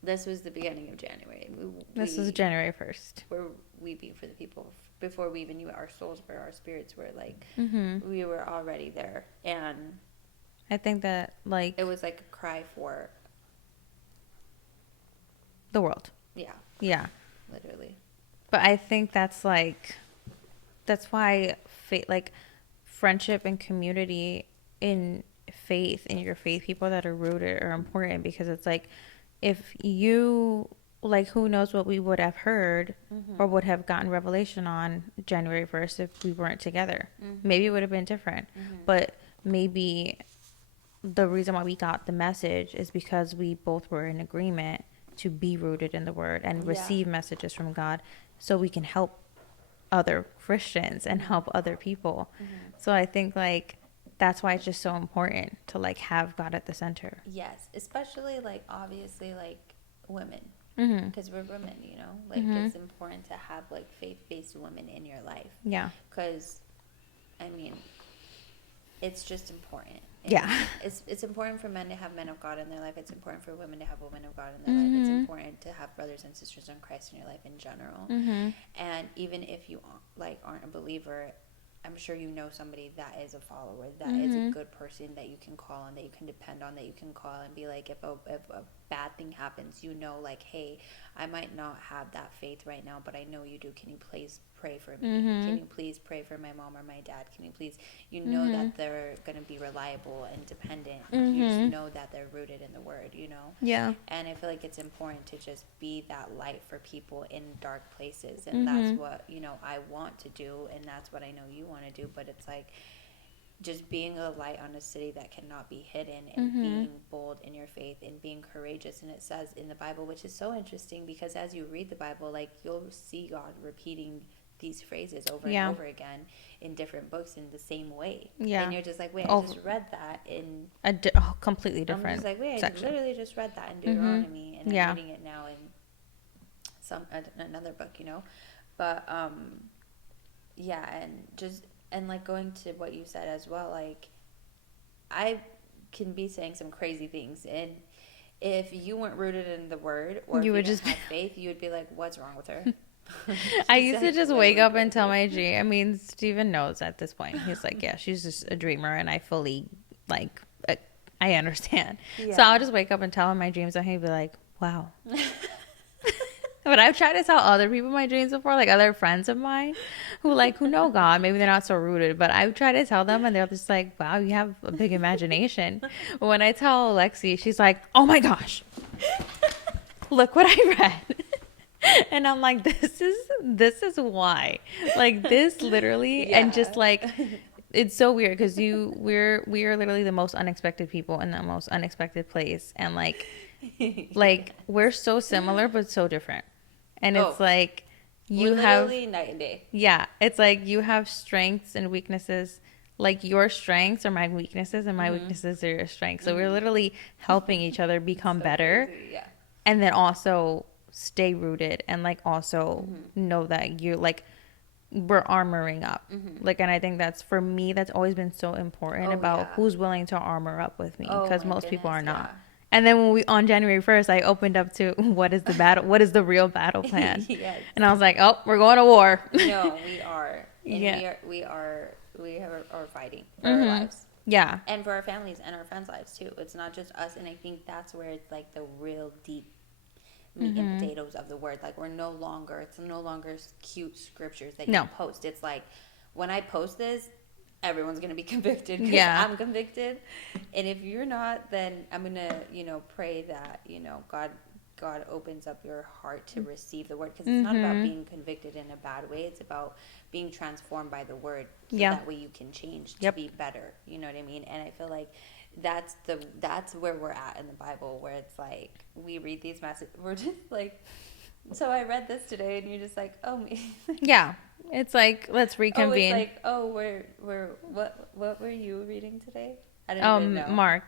This was the beginning of January. This was January 1st. We're weeping for the people before we even knew our souls were, our spirits were like, we were already there. And I think that like it was like a cry for the world. Yeah. Yeah. Literally. But I think that's why like friendship and community in faith, in your faith, people that are rooted are important, because it's like, if you, like, who knows what we would have heard or would have gotten revelation on January 1st if we weren't together. Maybe it would have been different. But maybe the reason why we got the message is because we both were in agreement to be rooted in the word and receive messages from God, so we can help other Christians and help other people. So I think like that's why it's just so important to like have God at the center. Yes, especially like obviously like women, because we're women, you know, like it's important to have like faith-based women in your life. Yeah. Because, I mean, it's just important. And yeah. It's important for men to have men of God in their life. It's important for women to have women of God in their life. It's important to have brothers and sisters in Christ in your life in general. And even if you like aren't a believer, I'm sure you know somebody that is a follower, that is a good person that you can call on, that you can depend on, that you can call and be like, if a bad thing happens, you know, like, hey, I might not have that faith right now, but I know you do. Can you please pray for me? Can you please pray for my mom or my dad? Can you please, you know that they're going to be reliable and dependent. You just know that they're rooted in the word, you know? Yeah. And I feel like it's important to just be that light for people in dark places. And that's what, you know, I want to do. And that's what I know you want to do. But it's like just being a light on a city that cannot be hidden, and being bold in your faith and being courageous. And it says in the Bible, which is so interesting, because as you read the Bible, like you'll see God repeating these phrases over and over again in different books in the same way. Yeah. And you're just like, wait, I just read that in a completely different I'm just like, wait, section. I literally just read that in Deuteronomy, and I'm reading it now in another book, you know? But, yeah, and like going to what you said as well, like, I can be saying some crazy things, and if you weren't rooted in the word, or you would just have faith, you would be like, what's wrong with her? I used to just wake up and tell my dream. I mean, Steven knows at this point. He's like, yeah, she's just a dreamer, and I fully, like, I understand. Yeah. So I'll just wake up and tell him my dreams, and he'd be like, wow. But I've tried to tell other people my dreams before, like other friends of mine who know God. Maybe they're not so rooted, but I've tried to tell them, and they're just like, wow, you have a big imagination. But when I tell Lexi, she's like, oh my gosh, look what I read. And I'm like, this is why, like, this literally, and just like, it's so weird because we are literally the most unexpected people in the most unexpected place, and like we're so similar but so different, and it's like you have literally night and day. Yeah, it's like you have strengths and weaknesses. Like your strengths are my weaknesses, and my weaknesses are your strengths. So we're literally helping each other become better, and then also stay rooted, and like also know that you're like, we're armoring up. Like, and I think that's, for me, that's always been so important about who's willing to armor up with me, because most people are not. And then when on January 1st, I opened up to what is the real battle plan. Yes. And I was like, oh, we're going to war. No, we are. And we are fighting for our lives. Yeah. And for our families and our friends' lives too. It's not just us. And I think that's where it's like the real deep meat and potatoes of the word. Like, it's no longer cute scriptures that you post. It's like, when I post this, everyone's going to be convicted, because I'm convicted. And if you're not, then I'm going to, pray that, God opens up your heart to receive the word, because it's not about being convicted in a bad way. It's about being transformed by the word, so that way you can change to be better. You know what I mean? And I feel like that's where we're at in the Bible, where it's like we read these messages, we're just like, so I read this today, and you're just like, oh me. Yeah. It's like, let's reconvene. Oh, it's like, oh, what were you reading today? I didn't even know. Mark.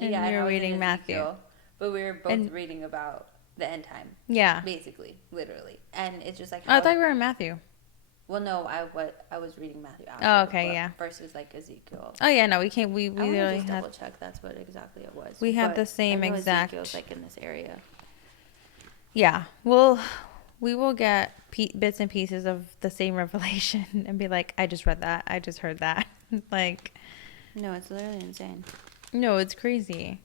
And Yeah, and I you're was in reading Matthew. Ezekiel, but we were both reading about the end time. Yeah. Basically, literally. And it's just like I thought you were in Matthew. Well, no, I was reading Matthew after. Oh, okay, yeah. Versus like Ezekiel. Oh yeah, no, we can't. We I literally just had double check. That's what exactly it was. We had the same I know exact. Ezekiel's like in this area. Yeah, well, we will get bits and pieces of the same revelation and be like, I just read that. I just heard that. Like, no, it's literally insane. No, it's crazy.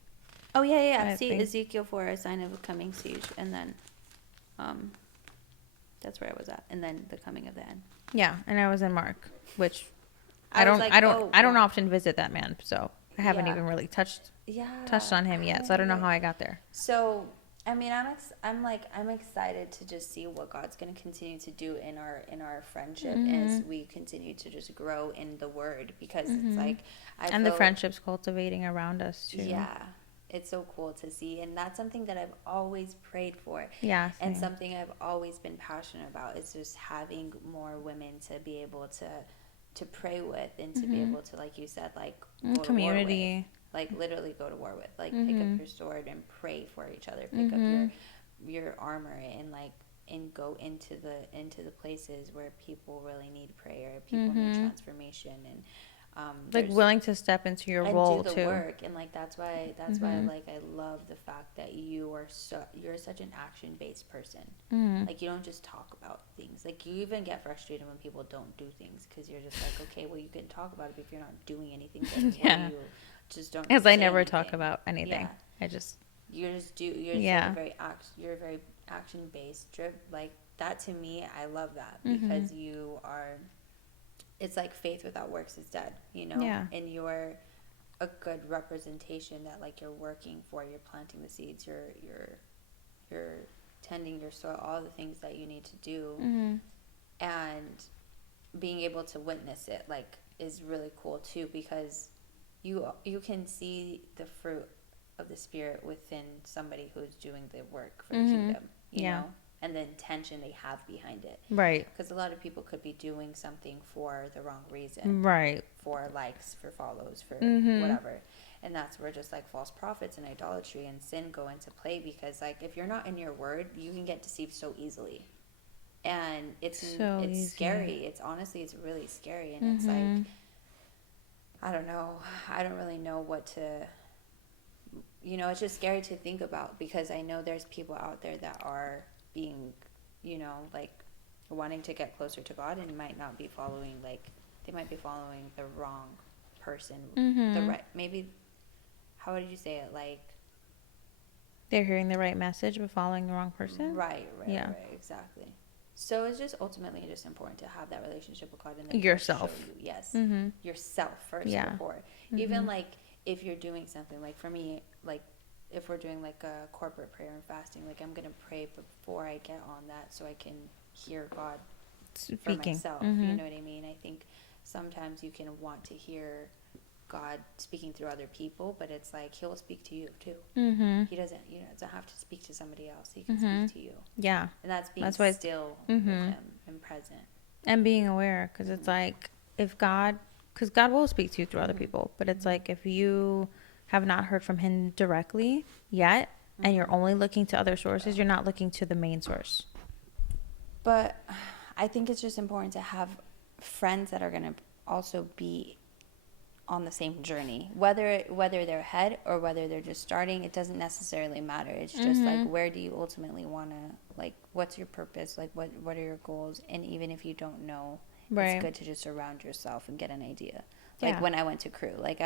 Oh yeah. See, Ezekiel 4, a sign of a coming siege, and then, that's where I was at, and then the coming of the end. Yeah, and I was in Mark, which I don't often visit that man, so I haven't even really touched on him yet, so I don't know how I got there. So, I mean, I'm excited to just see what God's going to continue to do in our friendship as we continue to just grow in the Word, because it's like the friendships cultivating around us too. Yeah. It's so cool to see, and that's something that I've always prayed for. Yeah, same. And something I've always been passionate about is just having more women to be able to pray with, and to be able to, like you said, like go community, to war with. Like literally go to war with, like pick up your sword and pray for each other, pick up your armor, and go into the places where people really need prayer, people need transformation, and like willing to step into your role do the too. Work, and like that's why like I love the fact that you're such an action based person. Like you don't just talk about things. Like you even get frustrated when people don't do things, because you're just like, okay, well you can talk about it, but if you're not doing anything, then why you just don't. Because I never talk about anything. I just you're very action based. Like that, to me, I love that, because you are. It's like faith without works is dead, you know? Yeah. And you're a good representation that, like, you're working for, you're planting the seeds, you're tending your soil, all the things that you need to do. And being able to witness it, like, is really cool too, because you can see the fruit of the Spirit within somebody who's doing the work for the kingdom, you know? And the intention they have behind it. Right. Because a lot of people could be doing something for the wrong reason. Right. For likes, for follows, for whatever. And that's where just like false prophets and idolatry and sin go into play, because like if you're not in your word, you can get deceived so easily. And it's scary. It's really scary. And it's like, I don't know. I don't really know what to, it's just scary to think about, because I know there's people out there that are being, like wanting to get closer to God, and might not be following, like they might be following the wrong person, the right, maybe, how would you say it, like they're hearing the right message but following the wrong person. Right, exactly. So it's just ultimately just important to have that relationship with God, and then yourself. Yourself first before. Even like if you're doing something, like for me, like if we're doing like a corporate prayer and fasting, like I'm going to pray before I get on that, so I can hear God speaking for myself. You know what I mean? I think sometimes you can want to hear God speaking through other people, but it's like He'll speak to you too. He doesn't, doesn't have to speak to somebody else. He can speak to you. Yeah. And that's being still with Him and present. And being aware, because it's like, because God will speak to you through other people, but it's like if you have not heard from Him directly yet, and you're only looking to other sources, you're not looking to the main source. But I think it's just important to have friends that are going to also be on the same journey, whether they're ahead or whether they're just starting. It doesn't necessarily matter. It's just like, where do you ultimately want to, like, what's your purpose, like what are your goals? And even if you don't know, it's good to just surround yourself and get an idea. Like when I went to crew, like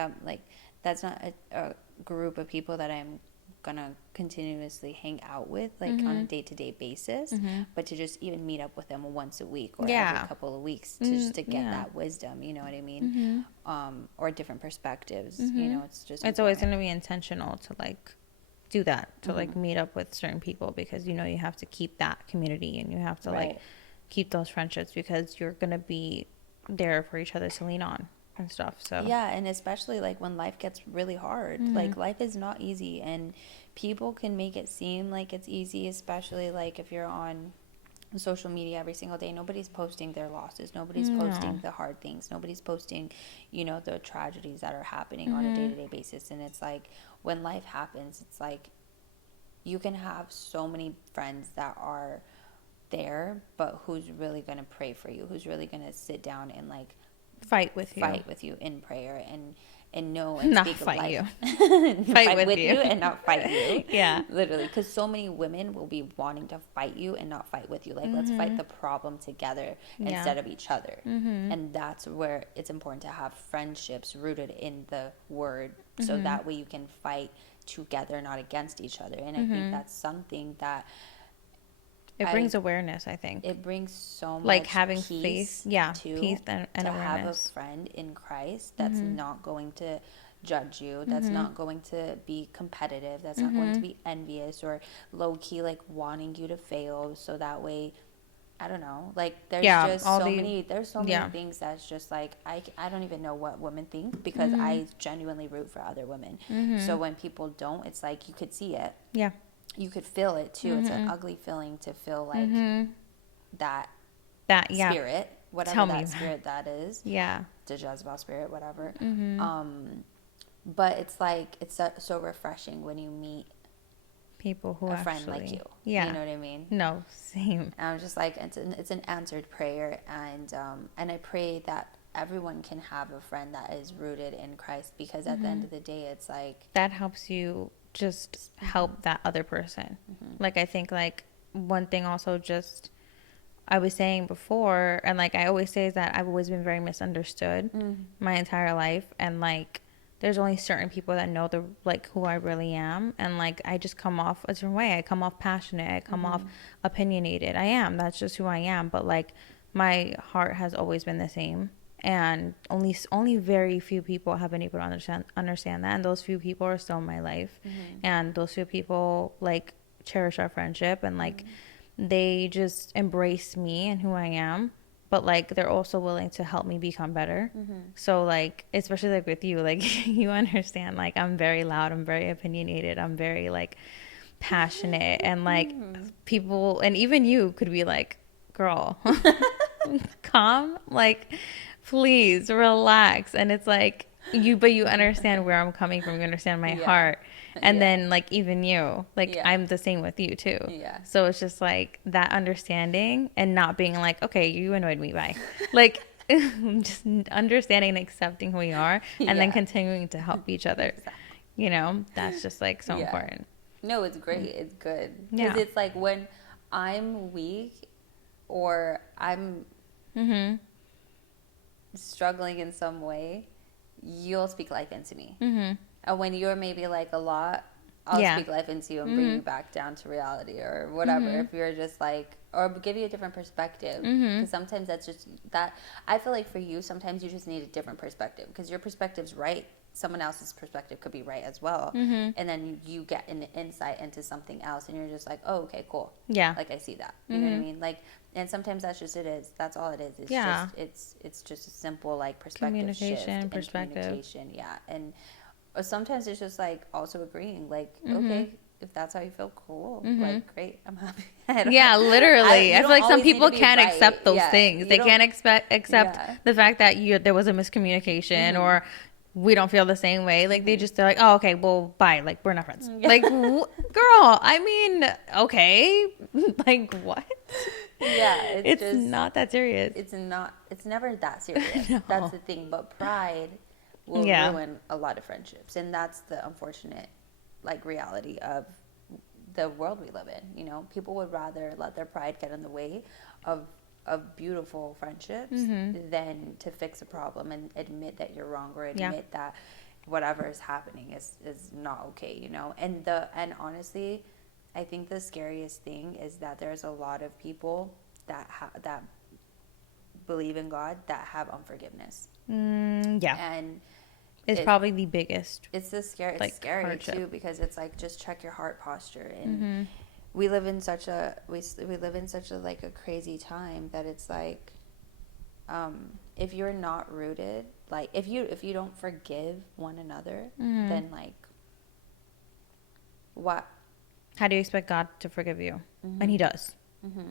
that's not a group of people that I'm gonna continuously hang out with, like on a day-to-day basis, but to just even meet up with them once a week or every couple of weeks to get that wisdom, you know what I mean? Or different perspectives, it's just important. Always going to be intentional to like do that, to like meet up with certain people, because you have to keep that community, and you have to like keep those friendships, because you're going to be there for each other to lean on and stuff. So and especially like when life gets really hard, like life is not easy, and people can make it seem like it's easy, especially like if you're on social media every single day, nobody's posting their losses, nobody's posting the hard things, nobody's posting, you know, the tragedies that are happening on a day-to-day basis. And it's like, when life happens, it's like, you can have so many friends that are there, but who's really going to pray for you? Who's really going to sit down and like fight with you in prayer and know and not speak fight life. you. Fight with you and not fight you. Yeah, literally, because so many women will be wanting to fight you and not fight with you. Like, let's fight the problem together instead of each other. And that's where it's important to have friendships rooted in the word, so that way you can fight together, not against each other. And I think that's something that it brings awareness. I think it brings so much, like having peace, faith, too, peace and to awareness. have a friend in Christ that's not going to judge you, that's not going to be competitive, that's not going to be envious or low-key like wanting you to fail, so that way, I don't know, like there's just so many things that's just like, I don't even know what women think, because I genuinely root for other women. So when people don't, it's like you could see it, you could feel it too. It's an ugly feeling to feel like that spirit, whatever spirit that is, the Jezebel spirit, whatever. But it's like, it's so refreshing when you meet people who a actually, friend like you. You know what I mean? No, same. And I'm just like, it's an answered prayer, and I pray that everyone can have a friend that is rooted in Christ, because at the end of the day, it's like, that helps you just help that other person. Like, I think like one thing also, just I was saying before, and like I always say, is that I've always been very misunderstood my entire life, and like there's only certain people that know the like who I really am, and like I just come off a certain way. I come off passionate, I come off opinionated. That's just who I am. But like my heart has always been the same, and only very few people have been able to understand that, and those few people are still in my life, and those few people like cherish our friendship, and like they just embrace me and who I am, but like they're also willing to help me become better. So like, especially like with you, like you understand, like I'm very loud, I'm very opinionated, I'm very like passionate, and like people, and even you could be like, girl, calm, like please relax. And it's like, but you understand where I'm coming from, you understand my heart. And then like even you, like I'm the same with you too. So it's just like that understanding, and not being like, okay, you annoyed me, bye. Like just understanding and accepting who we are, and then continuing to help each other. You know, that's just like so important. No, it's great. It's good. Because it's like, when I'm weak or I'm struggling in some way, you'll speak life into me. And when you're maybe like a lot, I'll speak life into you and bring you back down to reality or whatever. If you're just like, or give you a different perspective. Because sometimes that's just that. I feel like for you, sometimes you just need a different perspective, because your perspective's right. Someone else's perspective could be right as well. And then you get an insight into something else, and you're just like, oh, okay, cool. Like, I see that. You know what I mean? Like, and sometimes that's just that's all it is. It's just it's just a simple like perspective shift and communication. And sometimes it's just like also agreeing, like, okay, if that's how you feel, cool, like, great, I'm happy. Literally. I feel like some people can't accept those things. They can't accept the fact that there was a miscommunication, or we don't feel the same way. Like they're like, oh, okay, well, bye, like we're not friends. Like, girl, I mean, okay. Like, what? It's just not that serious. It's never that serious. No. That's the thing. But pride will ruin a lot of friendships, and that's the unfortunate like reality of the world we live in. You know, people would rather let their pride get in the way of beautiful friendships than to fix a problem and admit that you're wrong, or admit that whatever is happening is not okay, you know. And honestly, I think the scariest thing is that there's a lot of people that believe in God that have unforgiveness. And it's probably the biggest. It's the scary. Like, it's scary hardship. too, because it's like, just check your heart posture. And we live in such a like a crazy time that it's like, if you're not rooted, like if you don't forgive one another, then like, what? How do you expect God to forgive you? And He does.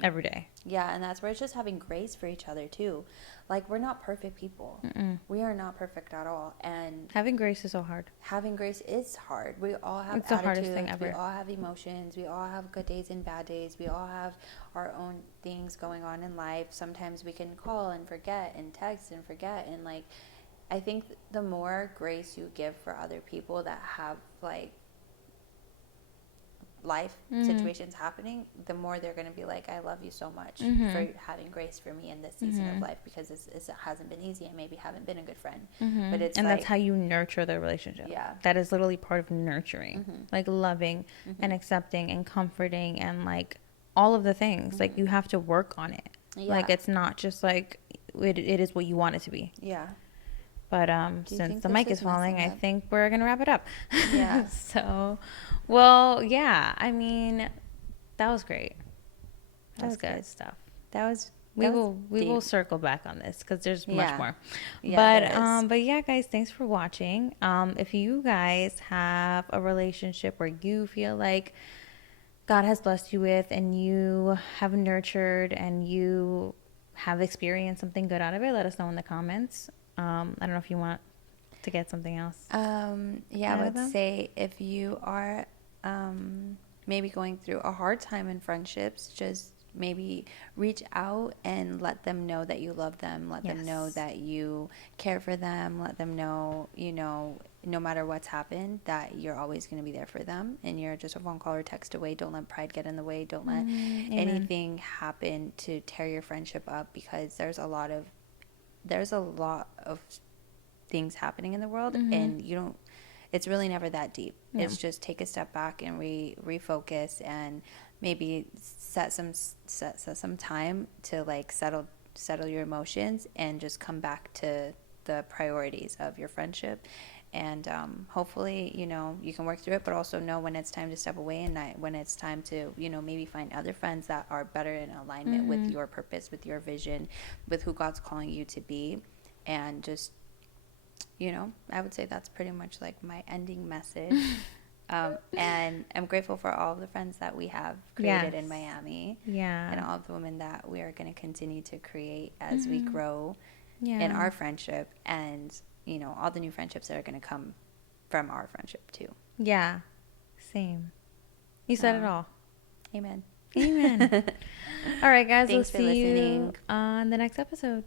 every day. Yeah, and that's where it's just having grace for each other too. Like, we're not perfect people. We are not perfect at all, and having grace is so hard. Having grace is hard. We all have it's the hardest thing attitudes. ever. We all have emotions. We all have good days and bad days. We all have our own things going on in life. Sometimes we can call and forget and text and forget, and like, I think the more grace you give for other people that have like life situations happening, the more they're going to be like, I love you so much for having grace for me in this season of life, because it hasn't been easy and maybe haven't been a good friend. But it's and like, that's how you nurture the relationship. Yeah. That is literally part of nurturing, like loving and accepting and comforting and like all of the things. Like, you have to work on it. Yeah. Like, it's not just like it is what you want it to be. Yeah. But since the mic is falling, I up? think we're gonna wrap it up. Yeah. So, well, yeah. I mean, that was great. That was good stuff. We will circle back on this because there's much more. Yeah, but yeah, guys, thanks for watching. If you guys have a relationship where you feel like God has blessed you with, and you have nurtured, and you have experienced something good out of it, let us know in the comments. I don't know if you want to get something else. Yeah, I would say if you are maybe going through a hard time in friendships, just maybe reach out and let them know that you love them. Let them know that you care for them. Let them know, no matter what's happened, that you're always going to be there for them, and you're just a phone call or text away. Don't let pride get in the way. Don't let anything happen to tear your friendship up, because there's a lot of things happening in the world, and it's really never that deep. It's just take a step back and refocus, and maybe set some time to like settle your emotions, and just come back to the priorities of your friendship. And hopefully, you can work through it, but also know when it's time to step away, and when it's time to, maybe find other friends that are better in alignment with your purpose, with your vision, with who God's calling you to be. And just, I would say that's pretty much like my ending message. And I'm grateful for all of the friends that we have created in Miami. Yeah. And all of the women that we are going to continue to create as we grow in our friendship, and all the new friendships that are going to come from our friendship too. Yeah, same. You said it all. Amen. All right, guys. Thanks for listening. You on the next episode.